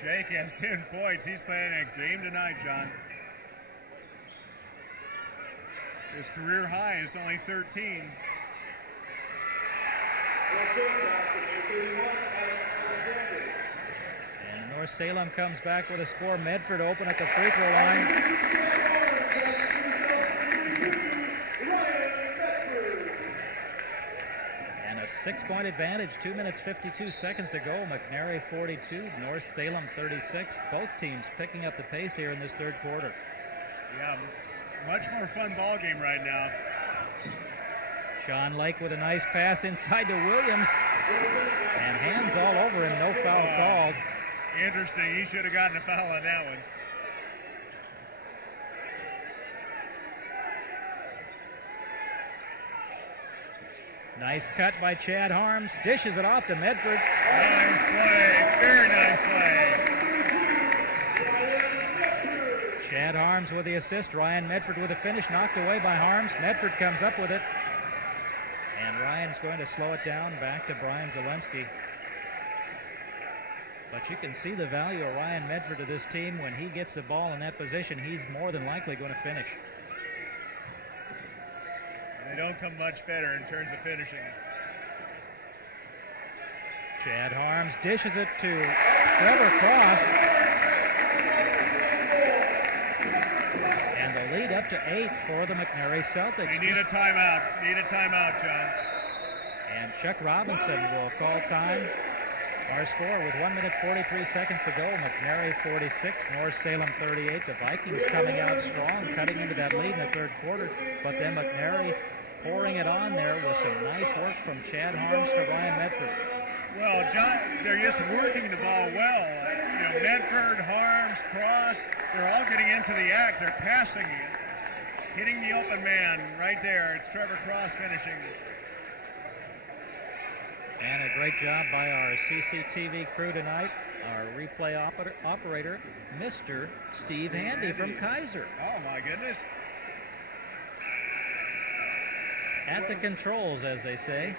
Jake has 10 points. He's playing a game tonight, John. His career high is only 13. And North Salem comes back with a score. Medford open at the free throw line. And a 6-point advantage, 2 minutes 52 seconds to go. Mcnary 42, North Salem 36. Both teams picking up the pace here in this third quarter. Yeah, much more fun ball game right now. Sean Lake with a nice pass inside to Williams. And hands all over him, no foul called. Interesting, he should have gotten a foul on that one. Nice cut by Chad Harms. Dishes it off to Medford. Nice play. Very nice play. Chad Harms with the assist. Ryan Medford with a finish. Knocked away by Harms. Medford comes up with it. And Ryan's going to slow it down. Back to Brian Zelensky. But you can see the value of Ryan Medford to this team. When he gets the ball in that position, he's more than likely going to finish. They don't come much better in terms of finishing. Chad Harms dishes it to Trevor Cross. And the lead up to 8 for the Mcnary Celtics. They need a timeout. Need a timeout, John. And Chuck Robinson will call time. Our score with 1 minute 43 seconds to go. McNary 46, North Salem 38. The Vikings coming out strong, cutting into that lead in the third quarter. But then McNary pouring it on there with some nice work from Chad Harms to Ryan Medford. Well, John, they're just working the ball well. You know, Medford, Harms, Cross, they're all getting into the act. They're passing, hitting the open man right there. It's Trevor Cross finishing. And a great job by our CCTV crew tonight. Our replay operator, Mr. Steve Handy from Kaiser. Oh, my goodness. At the controls, as they say.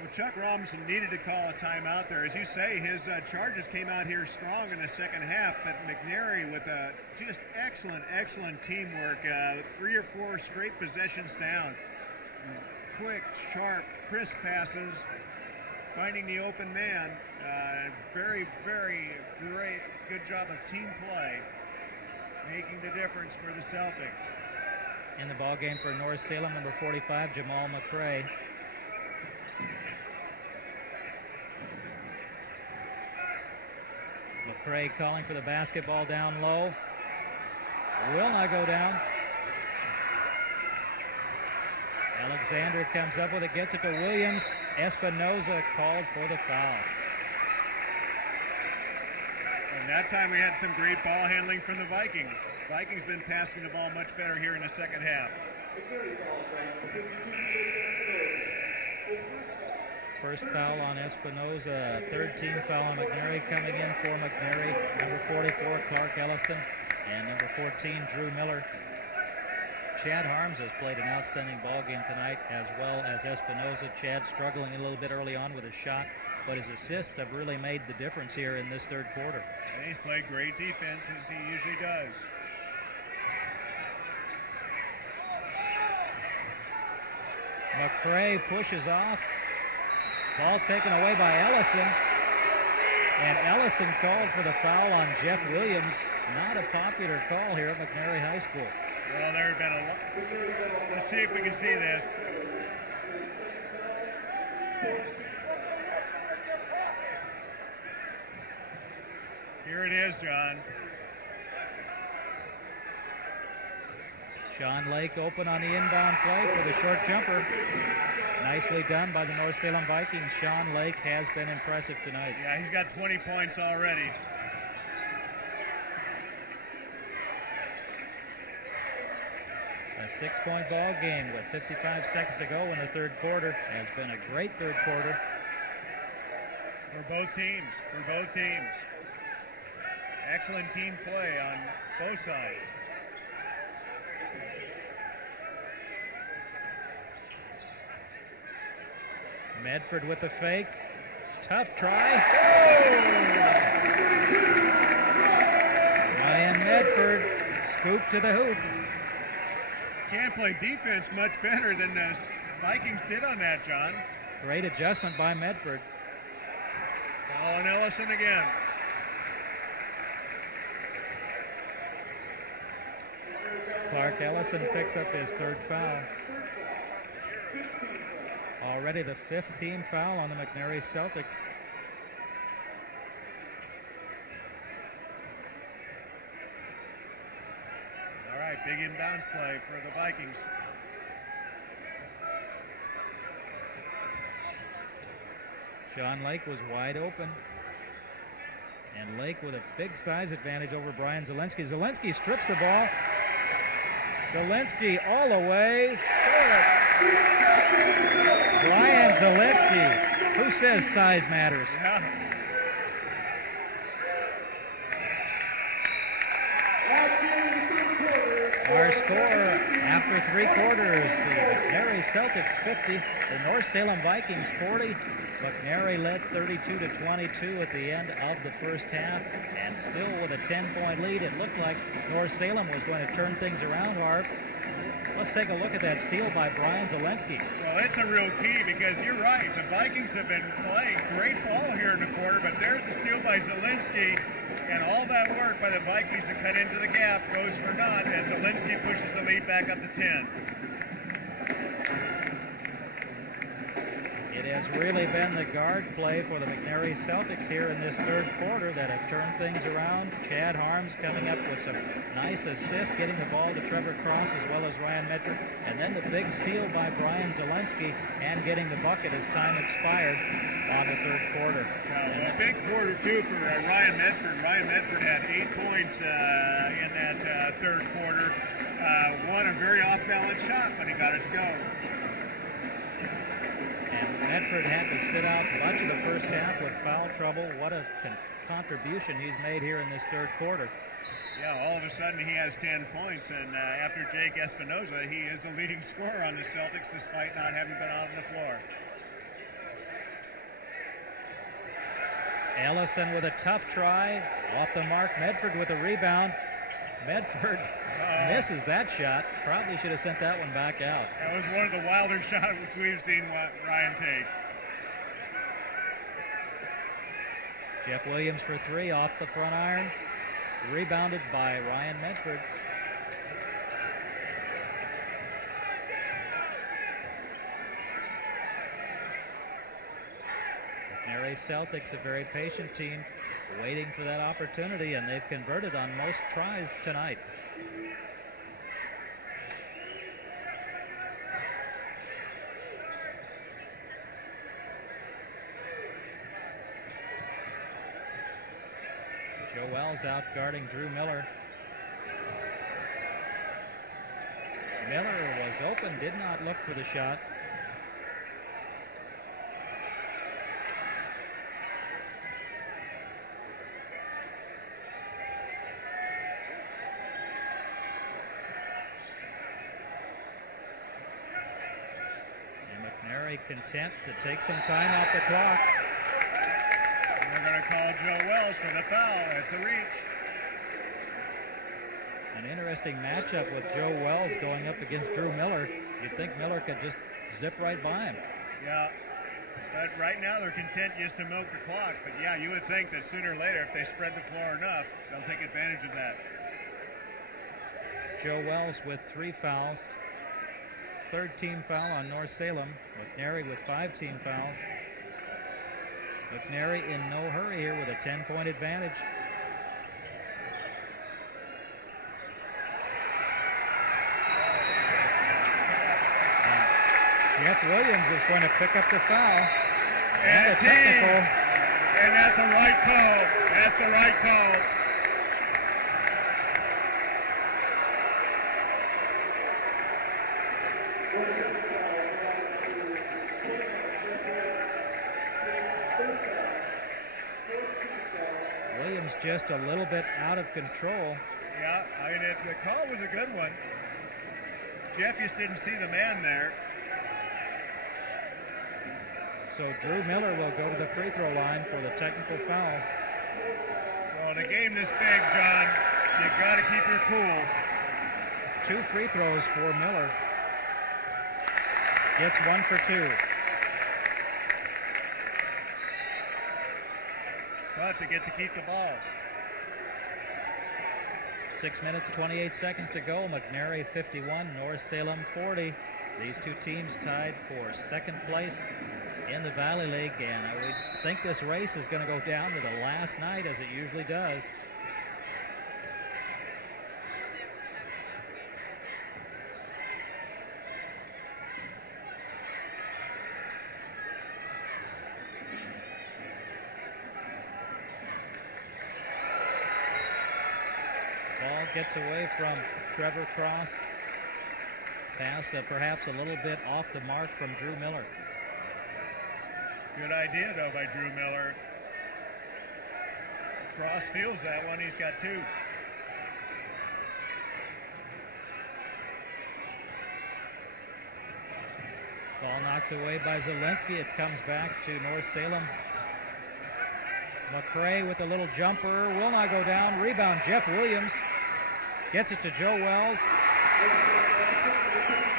Well, Chuck Robinson needed to call a timeout there. As you say, his charges came out here strong in the second half, but McNary with just excellent teamwork. 3 or 4 straight possessions down. Quick, sharp, crisp passes, finding the open man. Very great, good job of team play, making the difference for the Celtics. In the ball game for North Salem, number 45, Jamal McCray. McCray calling for the basketball down low. Will not go down. Alexander comes up with it, gets it to Williams. Espinoza called for the foul. And that time we had some great ball handling from the Vikings. Vikings been passing the ball much better here in the second half. First foul on Espinoza, third team foul on McNary. Coming in for McNary, number 44, Clark Ellison, and number 14, Drew Miller. Chad Harms has played an outstanding ball game tonight, as well as Espinoza. Chad struggling a little bit early on with his shot, but his assists have really made the difference here in this third quarter. And he's played great defense, as he usually does. McCray pushes off. Ball taken away by Ellison. And Ellison called for the foul on Jeff Williams. Not a popular call here at McNary High School. Well, there have been a lot. Let's see if we can see this. Here it is, John. Sean Lake open on the inbound play for the short jumper. Nicely done by the North Salem Vikings. Sean Lake has been impressive tonight. Yeah, he's got 20 points already. A 6-point ball game with 55 seconds to go in the third quarter. Has been a great third quarter. For both teams. Excellent team play on both sides. Medford with the fake. Tough try. Ryan Medford scooped to the hoop. Can't play defense much better than the Vikings did on that, John. Great adjustment by Medford. Foul on Ellison again. Clark Ellison picks up his third foul. Already the 5th team foul on the McNary Celtics. All right, big inbounds play for the Vikings. Sean Lake was wide open. And Lake with a big size advantage over Brian Zielinski. Zielinski strips the ball. Zielinski all the way. Brian Zielinski. Who says size matters? Yeah. Our score after 3 quarters, the McNary Celtics 50, the North Salem Vikings 40. McNary led 32-22 at the end of the first half, and still with a 10-point lead. It looked like North Salem was going to turn things around, Harv. Let's take a look at that steal by Brian Zielinski. Well, it's a real key because you're right. The Vikings have been playing great ball here in the quarter, but there's the steal by Zielinski, and all that work by the Vikings to cut into the gap goes for naught as Zielinski pushes the lead back up to 10. It has really been the guard play for the Mcnary Celtics here in this third quarter that have turned things around. Chad Harms coming up with some nice assists, getting the ball to Trevor Cross as well as Ryan Medford. And then the big steal by Brian Zelensky and getting the bucket as time expired on the third quarter. A big quarter, too, for Ryan Medford. Ryan Medford had 8 points in that third quarter. Won a very off-balance shot, but he got it to go. And Medford had to sit out much of the first half with foul trouble. What a contribution he's made here in this third quarter. Yeah, all of a sudden he has 10 points, and after Jake Espinoza, he is the leading scorer on the Celtics despite not having been out on the floor. Ellison with a tough try, off the mark. Medford with a rebound. Medford misses that shot. Probably should have sent that one back out. That was one of the wilder shots we've seen Ryan take. Jeff Williams for 3 off the front iron. Rebounded by Ryan Medford. McNary Celtics, a very patient team, waiting for that opportunity, and they've converted on most tries tonight. Joe Wells out guarding Drew Miller. Miller was open, did not look for the shot. Content to take some time off the clock. We're going to call Joe Wells for the foul. It's a reach. An interesting matchup with Joe Wells going up against Drew Miller. You'd think Miller could just zip right by him. Yeah, but right now they're content just to milk the clock. But yeah, you would think that sooner or later, if they spread the floor enough, they'll take advantage of that. Joe Wells with 3 fouls. Third team foul on North Salem. Mcnary with 5 team fouls. Mcnary in no hurry here with a 10-point advantage. And Jeff Williams is going to pick up the foul. And a technical. And that's a right call. That's the right call. Williams just a little bit out of control. Yeah, I mean, the call was a good one. Jeff just didn't see the man there. So Drew Miller will go to the free throw line for the technical foul. Well, in a game this big, John, you've got to keep your cool. 2 free throws for Miller. Gets 1 for 2. But they get to keep the ball. 6 minutes, 28 seconds to go. Mcnary 51, North Salem 40. These two teams tied for second place in the Valley League, and I would think this race is going to go down to the last night, as it usually does. Ball gets away from Trevor Cross. Pass perhaps a little bit off the mark from Drew Miller. Good idea, though, by Drew Miller. Cross feels that one. He's got 2. Ball knocked away by Zelensky. It comes back to North Salem. McRae with a little jumper. Will not go down. Rebound, Jeff Williams. Gets it to Joe Wells.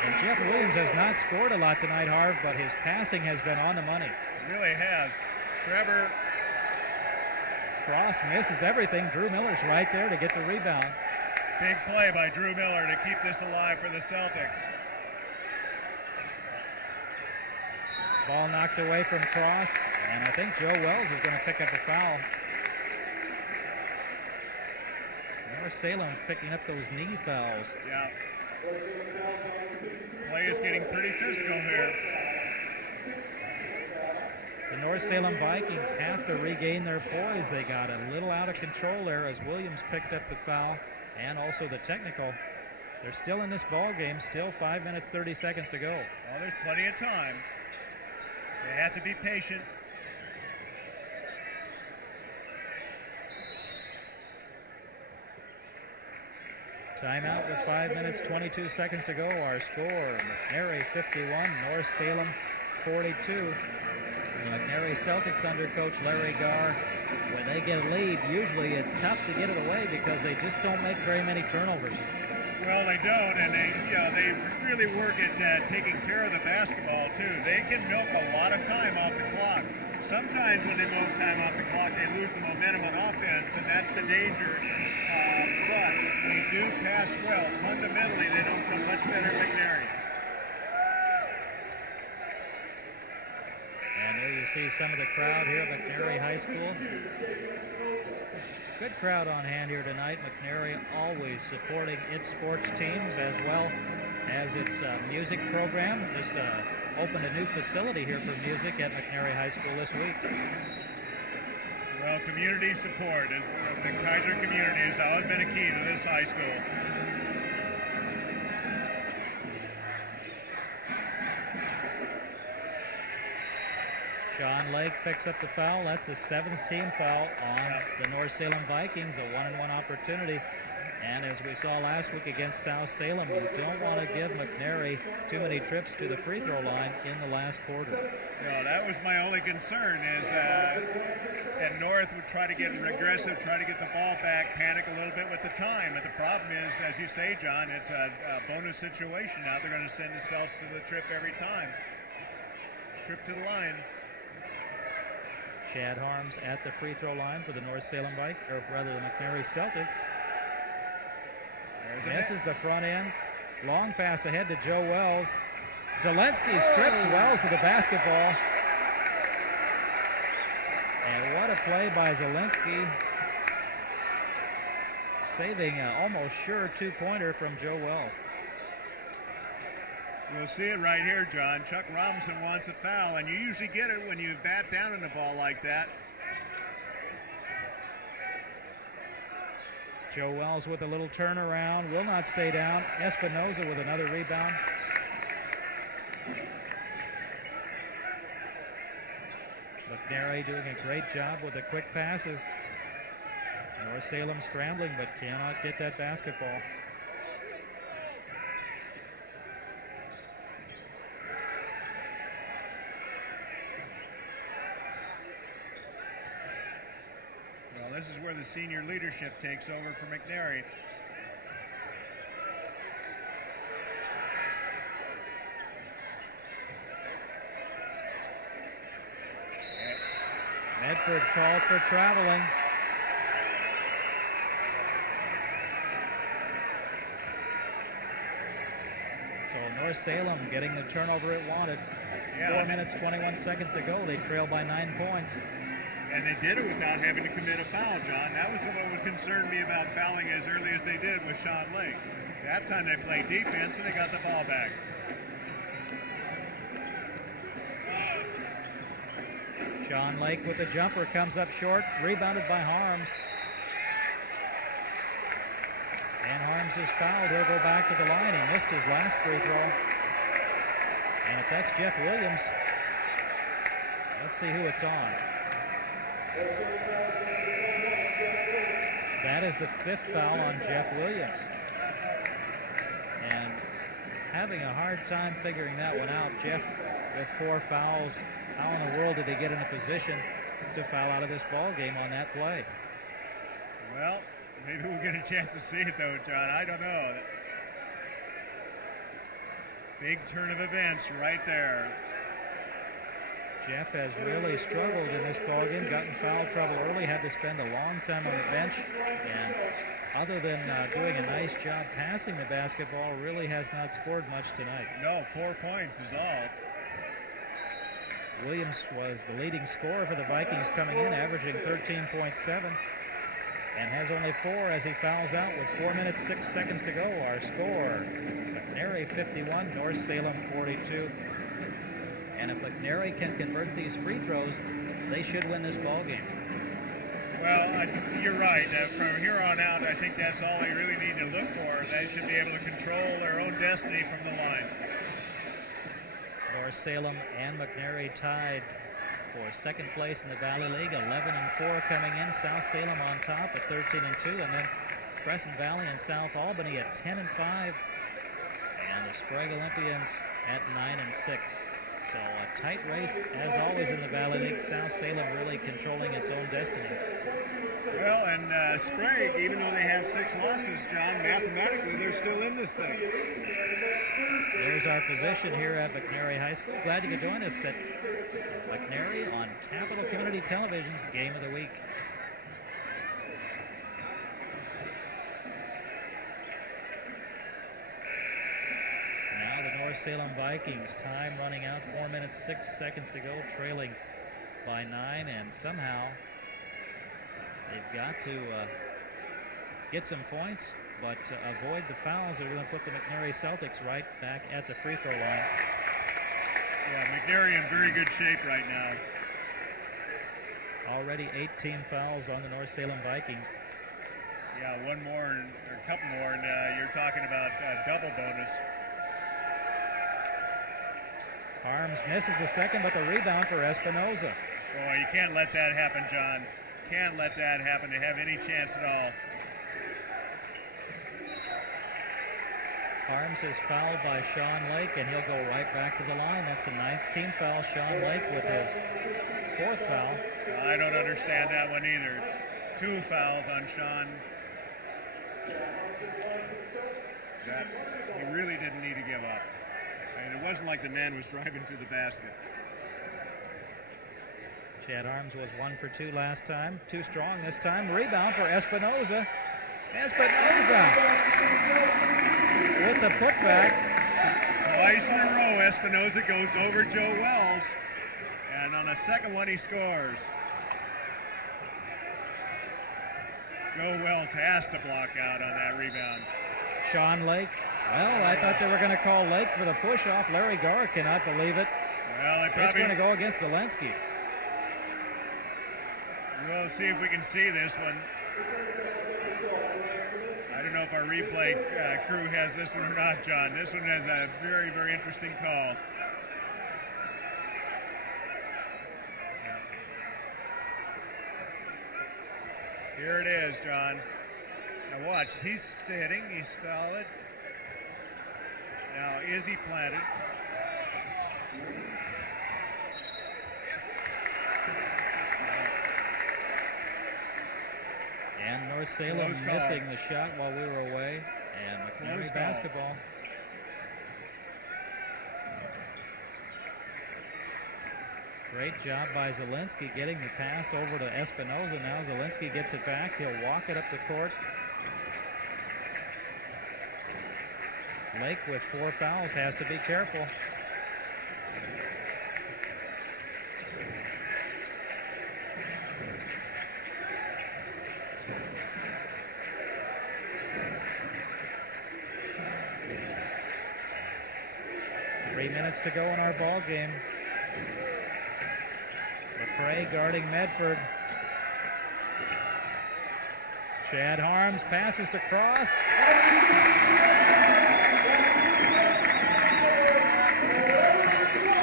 And Jeff Williams has not scored a lot tonight, Harv, but his passing has been on the money. It really has. Trevor. Cross misses everything. Drew Miller's right there to get the rebound. Big play by Drew Miller to keep this alive for the Celtics. Ball knocked away from Cross, and I think Joe Wells is going to pick up a foul. North Salem's picking up those knee fouls. Yeah. Play is getting pretty physical here. The North Salem Vikings have to regain their poise. They got a little out of control there as Williams picked up the foul and also the technical. They're still in this ball game, still 5 minutes, 30 seconds to go. Well, there's plenty of time. They have to be patient. Timeout with 5 minutes, 22 seconds to go. Our score, McNary 51, North Salem 42. The McNary Celtics under Coach Larry Garr, when they get a lead, usually it's tough to get it away because they just don't make very many turnovers. Well, they don't, and they really work at taking care of the basketball, too. They can milk a lot of time off the clock. Sometimes when they milk time off the clock, they lose the momentum on offense, and that's the danger. But they do pass well. Fundamentally, they don't come much better than McNary. And there you see some of the crowd here at McNary High School. Good crowd on hand here tonight. McNary always supporting its sports teams as well as its music program. Just opened a new facility here for music at McNary High School this week. Well, community support of the Kaiser community has always been a key to this high school. John Lake picks up the foul. That's the 7th team foul on the North Salem Vikings, a 1-and-1 opportunity. And as we saw last week against South Salem, you don't want to give McNary too many trips to the free throw line in the last quarter. Yeah, that was my only concern is and North would try to get aggressive, try to get the ball back, panic a little bit with the time. But the problem is, as you say, John, it's a bonus situation. Now they're going to send themselves to the trip every time. Trip to the line. Chad Harms at the free throw line for the North Salem or rather the McNary Celtics. Misses the front end. Long pass ahead to Joe Wells. Zelensky strips Wells of the basketball. And what a play by Zelensky. Saving an almost sure two-pointer from Joe Wells. We'll see it right here, John. Chuck Robinson wants a foul, and you usually get it when you bat down in the ball like that. Joe Wells with a little turnaround, will not stay down. Espinoza with another rebound. McNary doing a great job with the quick passes. North Salem scrambling, but cannot get that basketball. This is where the senior leadership takes over for McNary. Medford called for traveling. So North Salem getting the turnover it wanted. 4 minutes, 21 seconds to go. They trail by 9 points. And they did it without having to commit a foul, John. That was what concerned me about fouling as early as they did with Sean Lake. That time they played defense and they got the ball back. Sean Lake with the jumper comes up short, rebounded by Harms. And Harms is fouled. He'll go back to the line. He missed his last free throw. And if that's Jeff Williams, let's see who it's on. That is the 5th foul on Jeff Williams. And having a hard time figuring that one out. Jeff with 4 fouls. How in the world did he get in a position to foul out of this ball game on that play? Well, maybe we'll get a chance to see it though, John. I don't know. Big turn of events right there. Jeff has really struggled in this ballgame, got in foul trouble early, had to spend a long time on the bench, and other than doing a nice job passing the basketball, really has not scored much tonight. No, 4 points is all. Williams was the leading scorer for the Vikings coming in, averaging 13.7, and has only 4 as he fouls out with 4 minutes, 6 seconds to go. Our score, Mcnary 51, North Salem 42. And if Mcnary can convert these free throws, they should win this ball game. Well, you're right. From here on out, I think that's all they really need to look for. They should be able to control their own destiny from the line. North Salem and Mcnary tied for second place in the Valley League, 11-4 coming in. South Salem on top at 13-2, and then Crescent Valley and South Albany at 10-5, and the Sprague Olympians at 9-6. So a tight race, as always, in the Valley League. South Salem really controlling its own destiny. Well, and Sprague, even though they have 6 losses, John, mathematically they're still in this thing. There's our position here at Mcnary High School. Glad you could join us at Mcnary on Capital Community Television's Game of the Week. Now the North Salem Vikings, time running out, 4 minutes, 6 seconds to go, trailing by 9, and somehow they've got to get some points, but avoid the fouls. They're going to put the Mcnary Celtics right back at the free throw line. Yeah, Mcnary in very good shape right now. Already 18 fouls on the North Salem Vikings. Yeah, one more or a couple more, and you're talking about double bonus. Harms misses the second, but the rebound for Espinoza. Boy, you can't let that happen, John. Can't let that happen to have any chance at all. Harms is fouled by Sean Lake, and he'll go right back to the line. That's the 9th team foul. Sean Lake with his 4th foul. I don't understand that one either. 2 fouls on Sean. That he really didn't need to give up. And it wasn't like the man was driving to the basket. Chad Harms was 1 for 2 last time. Too strong this time. Rebound for Espinoza. Espinoza with the putback. Twice in a row, Espinoza goes over Joe Wells. And on the second one, he scores. Joe Wells has to block out on that rebound. Sean Lake. Well, I thought they were going to call Lake for the push-off. Larry Garr cannot believe it. Well, it's going to go against Zelensky. We'll see if we can see this one. I don't know if our replay crew has this one or not, John. This one is a very, very interesting call. Here it is, John. Now watch, he's sitting, he's solid. Now, is he planted? And North Salem missing the shot while we were away. And Mcnary basketball. Great job by Zelensky getting the pass over to Espinoza. Now Zelensky gets it back. He'll walk it up the court. Lake with 4 fouls has to be careful. Three minutes to go in our ball game. McCray guarding Medford. Chad Harms passes to Cross.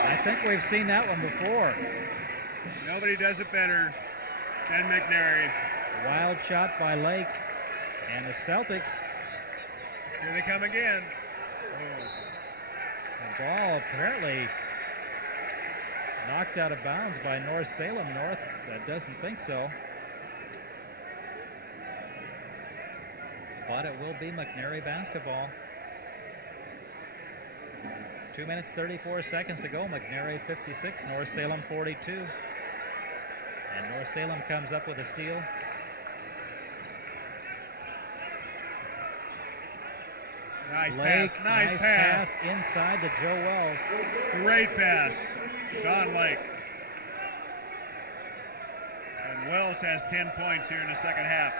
I think we've seen that one before. Nobody does it better than Mcnary. Wild shot by Lake. And the Celtics. Here they come again. Oh. The ball apparently knocked out of bounds by North Salem. North doesn't think so. But it will be Mcnary basketball. 2 minutes, 34 seconds to go. Mcnary 56, North Salem 42. And North Salem comes up with a steal. Nice Lake, pass, nice pass. Inside to Joe Wells. Great pass, Sean Lake. And Wells has 10 points here in the second half.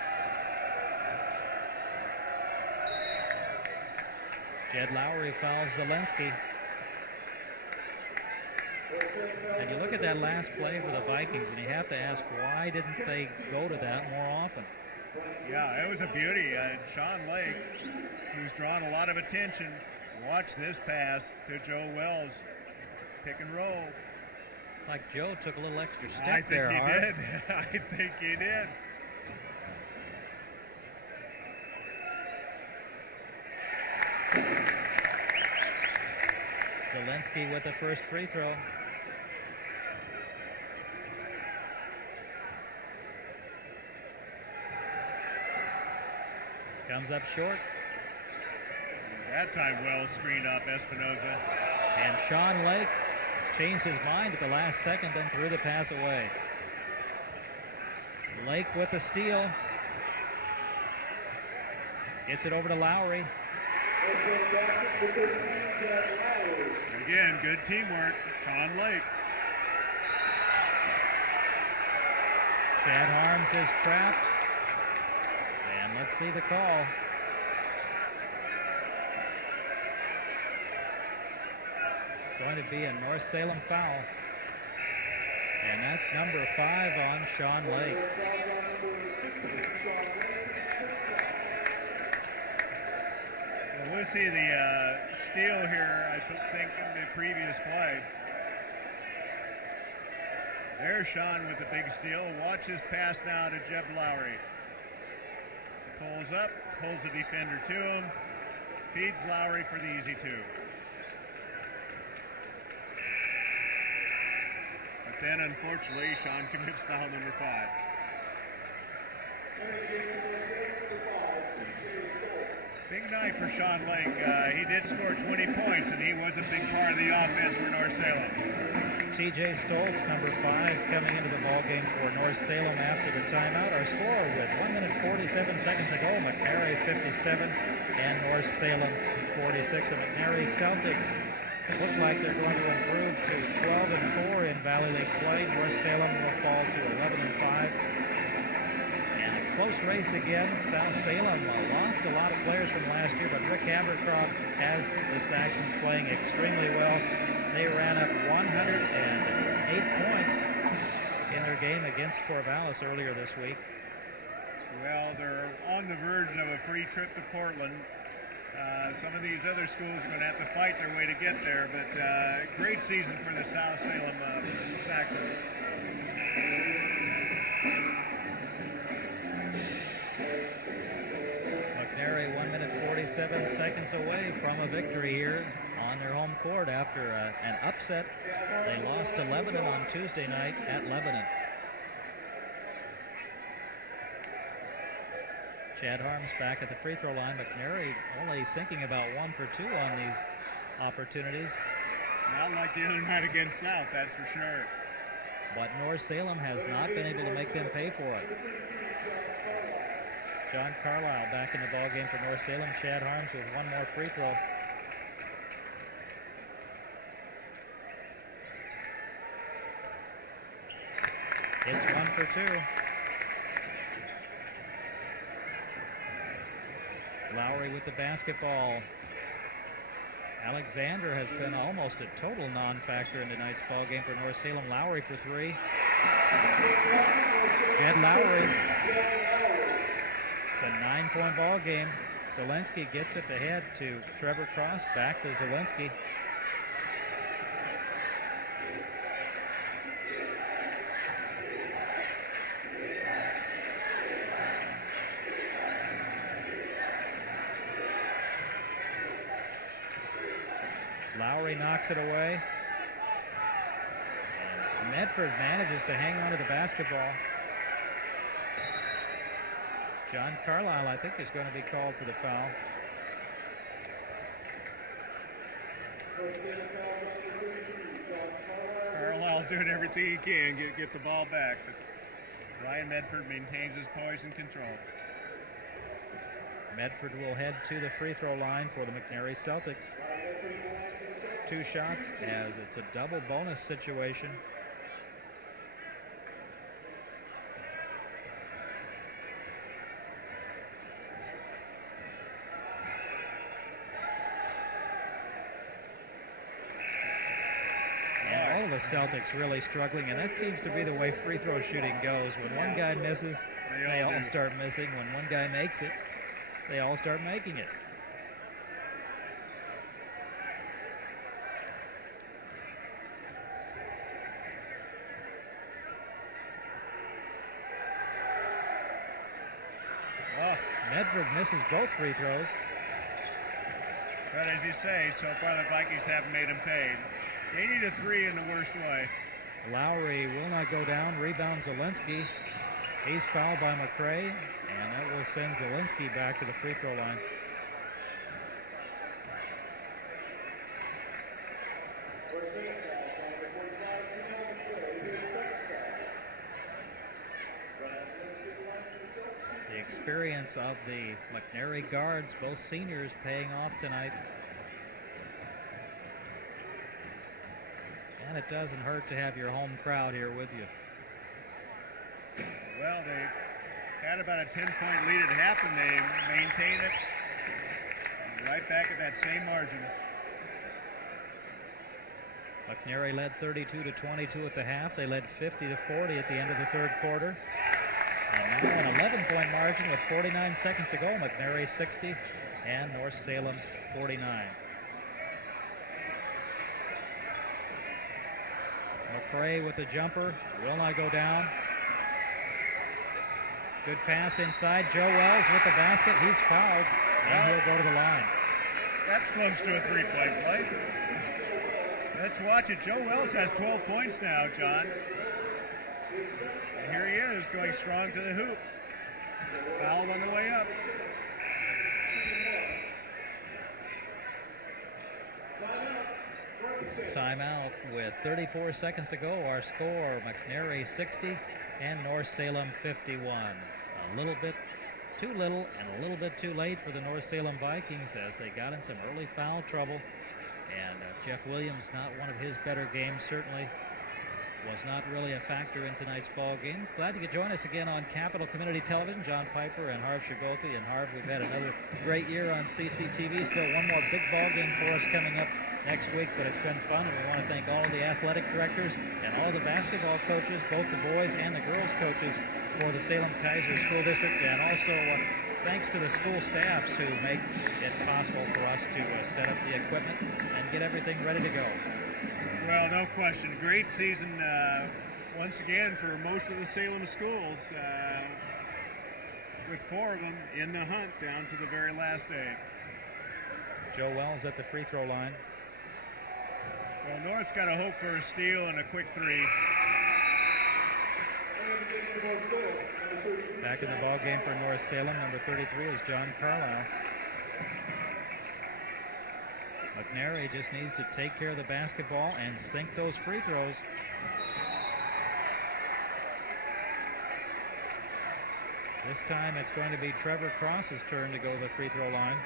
Jed Lowry fouls Zelensky. And you look at that last play for the Vikings, and you have to ask, why didn't they go to that more often? Yeah, it was a beauty. Sean Lake, who's drawn a lot of attention, watch this pass to Joe Wells. Pick and roll. Like Joe took a little extra step I think there, he Hart. did. I think he did. Zelensky with the first free throw. Comes up short. That time Wells screened up Espinoza. And Sean Lake changed his mind at the last second, then threw the pass away. Lake with the steal. Gets it over to Lowry. Again, good teamwork. Sean Lake. Chad Harms is trapped. And let's see the call. Going to be a North Salem foul. And that's number 5 on Sean Lake. Well, we'll see the steal here, I think, in the previous play. There's Sean with the big steal. Watch this pass now to Jeb Lowry. Pulls up, pulls the defender to him, feeds Lowry for the easy two. But then, unfortunately, Sean commits foul number 5. Big night for Sean Lake. He did score 20 points, and he was a big part of the offense for North Salem. TJ Stoltz, number 5, coming into the ballgame for North Salem after the timeout. Our score with 1 minute 47 seconds to go. Mcnary 57 and North Salem 46. The Mcnary Celtics look like they're going to improve to 12-4 in Valley League play. North Salem will fall to 11-5. And a close race again. South Salem lost a lot of players from last year, but Rick Abercroft has the Saxons playing extremely well. They ran up 108 points in their game against Corvallis earlier this week. Well, they're on the verge of a free trip to Portland. Some of these other schools are going to have to fight their way to get there, but great season for the South Salem Saxons. Mcnary 1 minute 47 seconds away from a victory here on their home court after an upset. They lost to Lebanon on Tuesday night at Lebanon. Chad Harms back at the free throw line. Mcnary only sinking about 1 for 2 on these opportunities. Not like the other night against South, that's for sure. But North Salem has not been able to make them pay for it. John Carlisle back in the ballgame for North Salem. Chad Harms with 1 more free throw. It's 1 for 2. Lowry with the basketball. Alexander has been almost a total non-factor in tonight's ball game for North Salem. Lowry for 3. Jed Lowry. It's a 9-point ball game. Zelensky gets it ahead to Trevor Cross. Back to Zelensky. Lowry knocks it away. And Medford manages to hang on to the basketball. John Carlisle, I think, is going to be called for the foul. Carlisle doing everything he can get the ball back, but Ryan Medford maintains his poise and control. Medford will head to the free throw line for the Mcnary Celtics. 2 shots as it's a double bonus situation. the Celtics really struggling, and that seems to be the way free throw shooting goes. When one guy misses, they all start missing. When one guy makes it, they all start making it. Medford misses both free throws. But as you say, so far the Vikings haven't made him pay. They need a three in the worst way. Lowry will not go down. Rebound Zielinski. He's fouled by McCray, and that will send Zielinski back to the free throw line. The experience of the Mcnary guards, both seniors, paying off tonight. And it doesn't hurt to have your home crowd here with you. Well, they had about a 10-point lead at half, and they maintain it right back at that same margin. Mcnary led 32-22 at the half. They led 50-40 at the end of the third quarter. And now an 11-point margin with 49 seconds to go. Mcnary 60 and North Salem 49. McCray with the jumper, will not go down. Good pass inside. Joe Wells with the basket. He's fouled, and he'll go to the line. That's close to a three-point play. Let's watch it. Joe Wells has 12 points now, John. And here he is, going strong to the hoop. Fouled on the way up. Timeout with 34 seconds to go. Our score, McNary 60 and North Salem 51. A little bit too little and a little bit too late for the North Salem Vikings as they got in some early foul trouble. And Jeff Williams, not one of his better games, certainly was not really a factor in tonight's ball game. Glad you could join us again on Capital Community Television. John Piper and Harv Shigolfi. And Harv, we've had another great year on CCTV. Still one more big ball game for us coming up next week, but it's been fun, and we want to thank all the athletic directors and all the basketball coaches, both the boys and the girls coaches for the Salem-Keizer School District, and also thanks to the school staffs who make it possible for us to set up the equipment and get everything ready to go. Well, no question. Great season once again for most of the Salem schools, with 4 of them in the hunt down to the very last day. Joe Wells at the free throw line. Well, North's got to hope for a steal and a quick three. Back in the ball game for North Salem, number 33 is John Carlisle. McNary just needs to take care of the basketball and sink those free throws. This time it's going to be Trevor Cross's turn to go to the free throw line.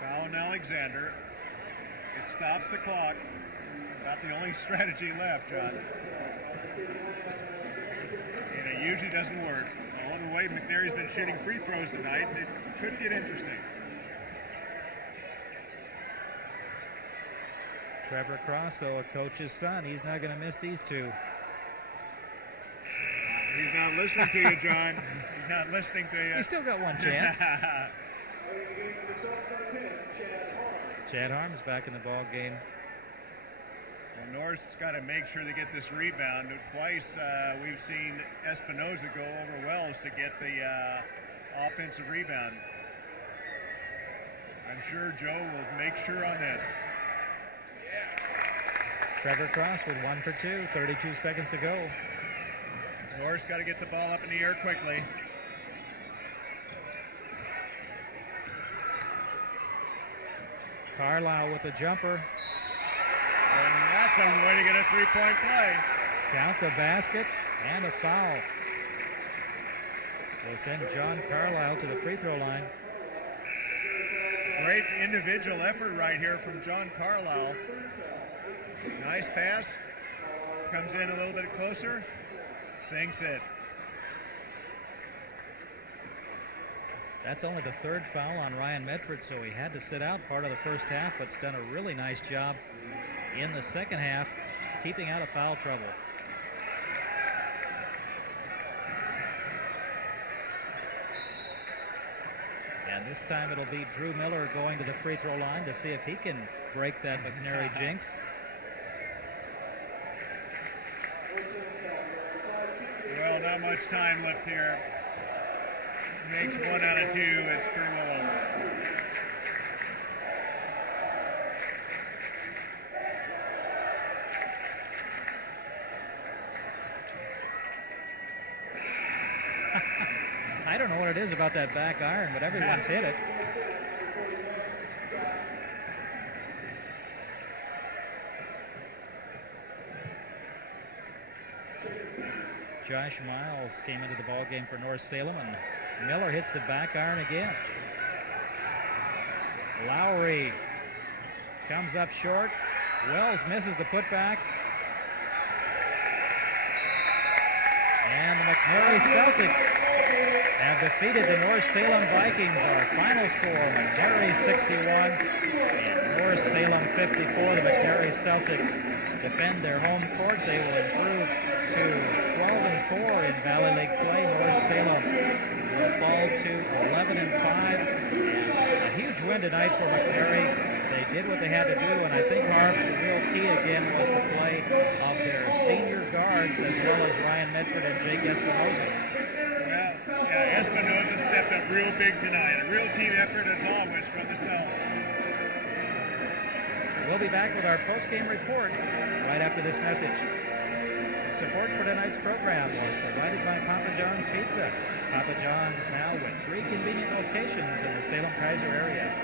Foul on Alexander. It stops the clock. About the only strategy left, John. And it usually doesn't work. All the way McNary's been shooting free throws tonight, it could get interesting. Trevor Cross, though, a coach's son, he's not going to miss these two. He's not listening to you, John. He's not listening to you. He's still got one chance. Chad Harms back in the ball game. Well, North's got to make sure they get this rebound. Twice we've seen Espinoza go over Wells to get the offensive rebound. I'm sure Joe will make sure on this. Trevor Cross with 1 for 2, 32 seconds to go. North's got to get the ball up in the air quickly. Carlisle with the jumper. And that's a way to get a three-point play. Count the basket and a foul. Will send John Carlisle to the free throw line. Great individual effort right here from John Carlisle. Nice pass. Comes in a little bit closer. Sinks it. That's only the 3rd foul on Ryan Medford, so he had to sit out part of the first half, but's done a really nice job in the second half keeping out of foul trouble. And this time it'll be Drew Miller going to the free throw line to see if he can break that Mcnary jinx. Well, not much time left here. Makes 1 out of 2. It's pretty well over. I don't know what it is about that back iron, but everyone's hit it. Josh Miles came into the ball game for North Salem, and Miller hits the back iron again. Lowry comes up short. Wells misses the putback. And the Mcnary Celtics have defeated the North Salem Vikings. Our final score, Mcnary 61 and North Salem 54. The Mcnary Celtics defend their home court. They will improve to 12-4 in Valley League play. North Salem will fall to 11-5. And a huge win tonight for Mcnary. They did what they had to do, and I think, Harv, the real key again was the play of their senior guards as well as Ryan Medford and Jake Espinoza. Yeah, Espinoza stepped up real big tonight. A real team effort as always from the Celtics. We'll be back with our post-game report right after this message. Support for tonight's program was provided by Papa John's Pizza. Papa John's now with 3 convenient locations in the Salem-Keizer area.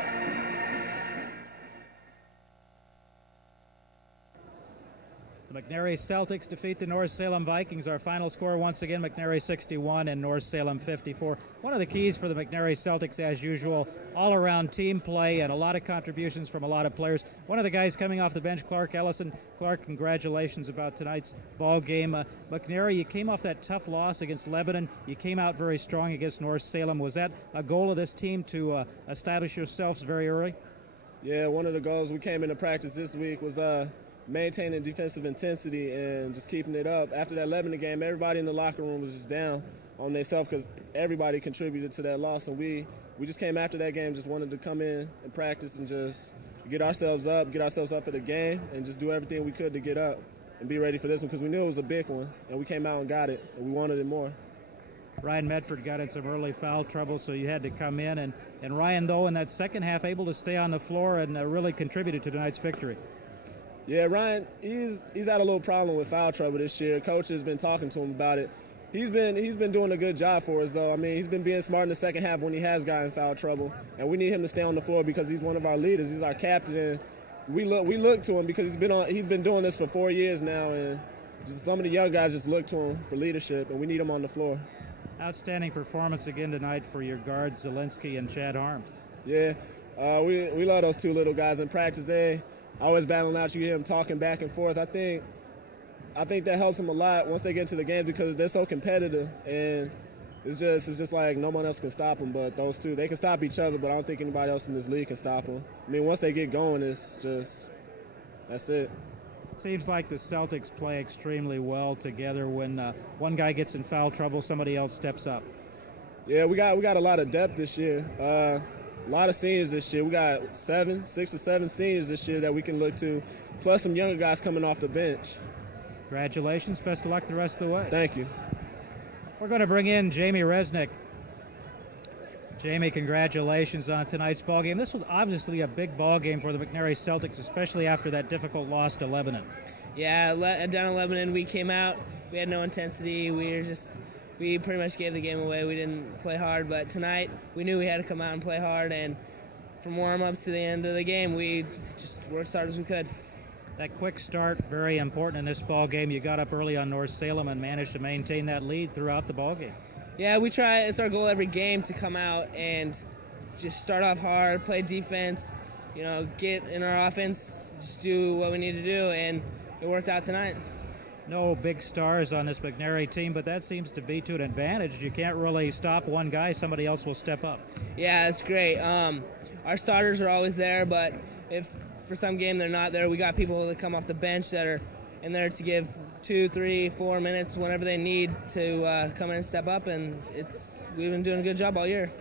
The Mcnary Celtics defeat the North Salem Vikings. Our final score, once again, Mcnary 61 and North Salem 54. One of the keys for the Mcnary Celtics, as usual, all-around team play and a lot of contributions from a lot of players. One of the guys coming off the bench, Clark Ellison. Clark, congratulations about tonight's ball game. Mcnary, you came off that tough loss against Lebanon. You came out very strong against North Salem. Was that a goal of this team to establish yourselves very early? Yeah, one of the goals we came into practice this week was maintaining defensive intensity and just keeping it up. After that Lebanon game, everybody in the locker room was just down on themselves because everybody contributed to that loss. And we just came after that game, just wanted to come in and practice and just get ourselves up for the game and just do everything we could to get up and be ready for this one because we knew it was a big one, and we came out and got it, and we wanted it more. Ryan Medford got in some early foul trouble, so you had to come in. And Ryan, though, in that second half, able to stay on the floor and really contributed to tonight's victory. Yeah, Ryan, he's had a little problem with foul trouble this year. Coach has been talking to him about it. He's been doing a good job for us, though. I mean, he's been being smart in the second half when he has gotten foul trouble, and we need him to stay on the floor because he's one of our leaders. He's our captain, and we look to him because he's been doing this for 4 years now, and just some of the young guys just look to him for leadership, and we need him on the floor. Outstanding performance again tonight for your guards, Zielinski and Chad Harms. Yeah, we love those two little guys in practice. They always battling out. You hear them talking back and forth. I think that helps them a lot once they get into the game because they're so competitive, and it's just like no one else can stop them but those two. They can stop each other, but I don't think anybody else in this league can stop them. I mean, once they get going, it's just that's it. Seems like the Celtics play extremely well together. When one guy gets in foul trouble, somebody else steps up. Yeah, we got a lot of depth this year. A lot of seniors this year. We got 6 or 7 seniors this year that we can look to, plus some younger guys coming off the bench. Congratulations. Best of luck the rest of the way. Thank you. We're going to bring in Jamie Resnick. Jamie, congratulations on tonight's ball game. This was obviously a big ball game for the Mcnary Celtics, especially after that difficult loss to Lebanon. Yeah, down in Lebanon, we came out. We had no intensity. We pretty much gave the game away. We didn't play hard, but tonight we knew we had to come out and play hard. And from warm-ups to the end of the game, we just worked as hard as we could. That quick start, very important in this ball game. You got up early on North Salem and managed to maintain that lead throughout the ball game. Yeah, we try. It's our goal every game to come out and just start off hard, play defense, get in our offense, just do what we need to do, and it worked out tonight. No big stars on this Mcnary team, but that seems to be to an advantage. You can't really stop one guy. Somebody else will step up. Yeah, that's great. Our starters are always there, but if for some game they're not there, we got people that come off the bench that are in there to give 2, 3, 4 minutes whenever they need to come in and step up, and we've been doing a good job all year.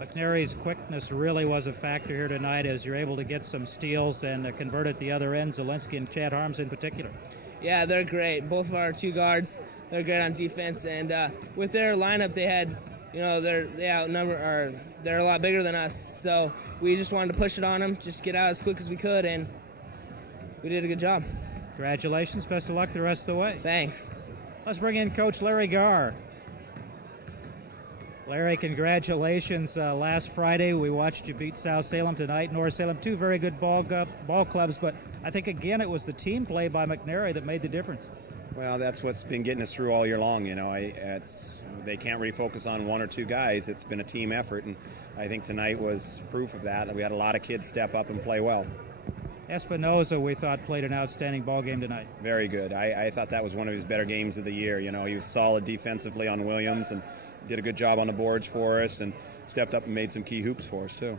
McNary's quickness really was a factor here tonight as you're able to get some steals and convert at the other end, Zielinski and Chad Harms in particular. Yeah, they're great. Both of our 2 guards, they're great on defense, and with their lineup they had, they're a lot bigger than us, so we just wanted to push it on them, just get out as quick as we could, and we did a good job. Congratulations, best of luck the rest of the way. Thanks. Let's bring in Coach Larry Garr. Larry, congratulations. Last Friday we watched you beat South Salem. Tonight North Salem, 2 very good ball clubs, but I think again it was the team play by Mcnary that made the difference. Well, that's what's been getting us through all year long. They can't really focus on 1 or 2 guys. It's been a team effort, and I think tonight was proof of that. We had a lot of kids step up and play well. Espinoza, we thought, played an outstanding ball game tonight. Very good. I thought that was one of his better games of the year. He was solid defensively on Williams and did a good job on the boards for us and stepped up and made some key hoops for us, too.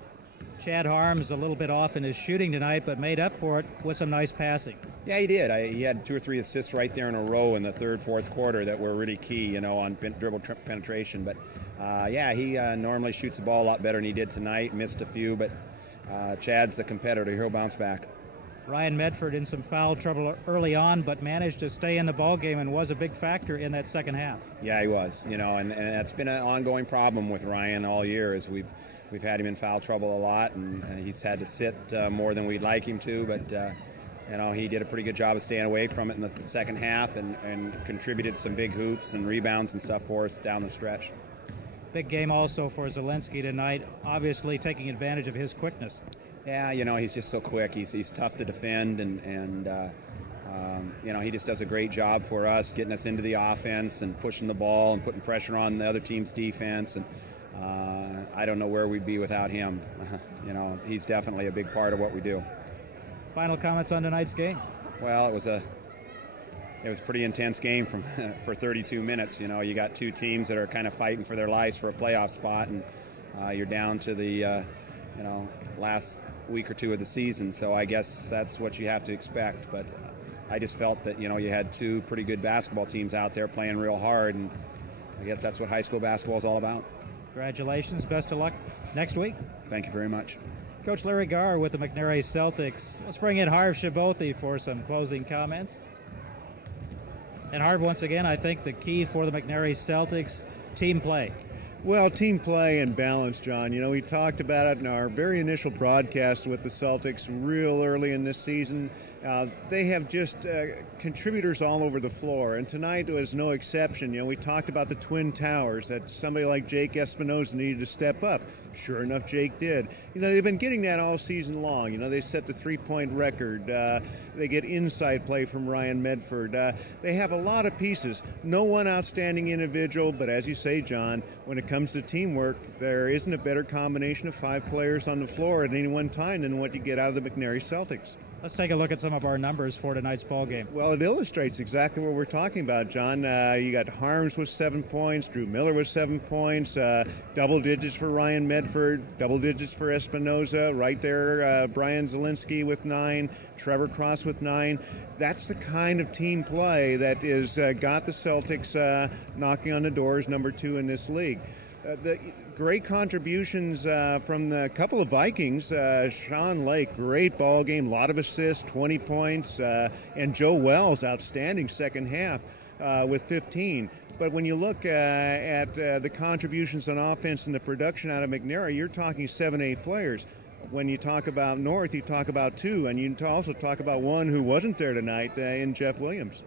Chad Harms a little bit off in his shooting tonight, but made up for it with some nice passing. Yeah, he did. He had 2 or 3 assists right there in a row in the third, fourth quarter that were really key, on dribble penetration. But, he normally shoots the ball a lot better than he did tonight. Missed a few, but Chad's a competitor. He'll bounce back. Ryan Medford in some foul trouble early on, but managed to stay in the ball game and was a big factor in that second half. Yeah, he was. And that's been an ongoing problem with Ryan all year. Is we've had him in foul trouble a lot, and he's had to sit more than we'd like him to. But he did a pretty good job of staying away from it in the second half, and contributed some big hoops and rebounds and stuff for us down the stretch. Big game also for Zielinski tonight, obviously taking advantage of his quickness. Yeah, he's just so quick. He's tough to defend, and he just does a great job for us, getting us into the offense and pushing the ball and putting pressure on the other team's defense. And I don't know where we'd be without him. He's definitely a big part of what we do. Final comments on tonight's game? Well, it was a pretty intense game for 32 minutes. You got 2 teams that are kind of fighting for their lives for a playoff spot, and you're down to the last week or 2 of the season, so I guess that's what you have to expect. But I just felt that you had 2 pretty good basketball teams out there playing real hard, and I guess that's what high school basketball is all about. Congratulations, best of luck next week. Thank you very much. Coach Larry Garr with the Mcnary Celtics. Let's bring in Harv Shabothi for some closing comments. And Harv, once again, I think the key for the Mcnary Celtics, team play. Well, team play and balance, John. We talked about it in our very initial broadcast with the Celtics real early in this season. They have just contributors all over the floor, and tonight was no exception. We talked about the Twin Towers, that somebody like Jake Espinoza needed to step up. Sure enough, Jake did. They've been getting that all season long. They set the 3-point record. They get inside play from Ryan Medford. They have a lot of pieces. No one outstanding individual, but as you say, John, when it comes to teamwork, there isn't a better combination of 5 players on the floor at any one time than what you get out of the Mcnary Celtics. Let's take a look at some of our numbers for tonight's ball game. Well, it illustrates exactly what we're talking about, John. You got Harms with 7 points, Drew Miller with 7 points, double digits for Ryan Medford, double digits for Espinoza, right there, Brian Zielinski with 9, Trevor Cross with 9. That's the kind of team play that is got the Celtics knocking on the doors, number 2 in this league. The great contributions from the couple of Vikings. Sean Lake, great ball game, a lot of assists, 20 points, and Joe Wells, outstanding second half with 15. But when you look at the contributions on offense and the production out of Mcnary, you're talking 7-8 players. When you talk about North, you talk about 2, and you also talk about 1 who wasn't there tonight in Jeff Williams.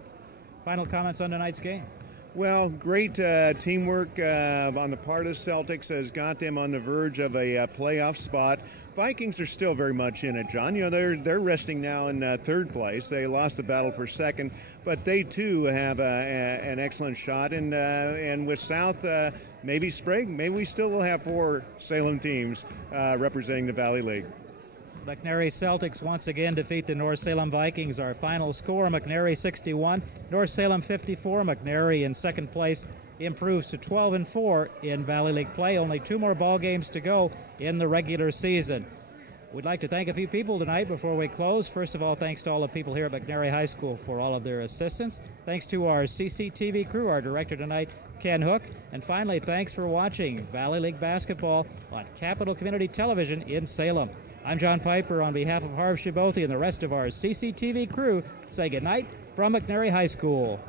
Final comments on tonight's game? Well, great teamwork on the part of the Celtics has got them on the verge of a playoff spot. Vikings are still very much in it, John. They're resting now in 3rd place. They lost the battle for 2nd, but they too have an excellent shot. And with South, maybe Sprague, maybe we still will have 4 Salem teams representing the Valley League. Mcnary Celtics once again defeat the North Salem Vikings. Our final score, Mcnary 61, North Salem 54. Mcnary in 2nd place improves to 12-4 in Valley League play. Only 2 more ball games to go in the regular season. We'd like to thank a few people tonight before we close. First of all, thanks to all the people here at McNary High School for all of their assistance. Thanks to our CCTV crew, our director tonight, Ken Hook. And finally, thanks for watching Valley League basketball on Capital Community Television in Salem. I'm John Piper on behalf of Harv Shibothi and the rest of our CCTV crew. Say goodnight from McNary High School.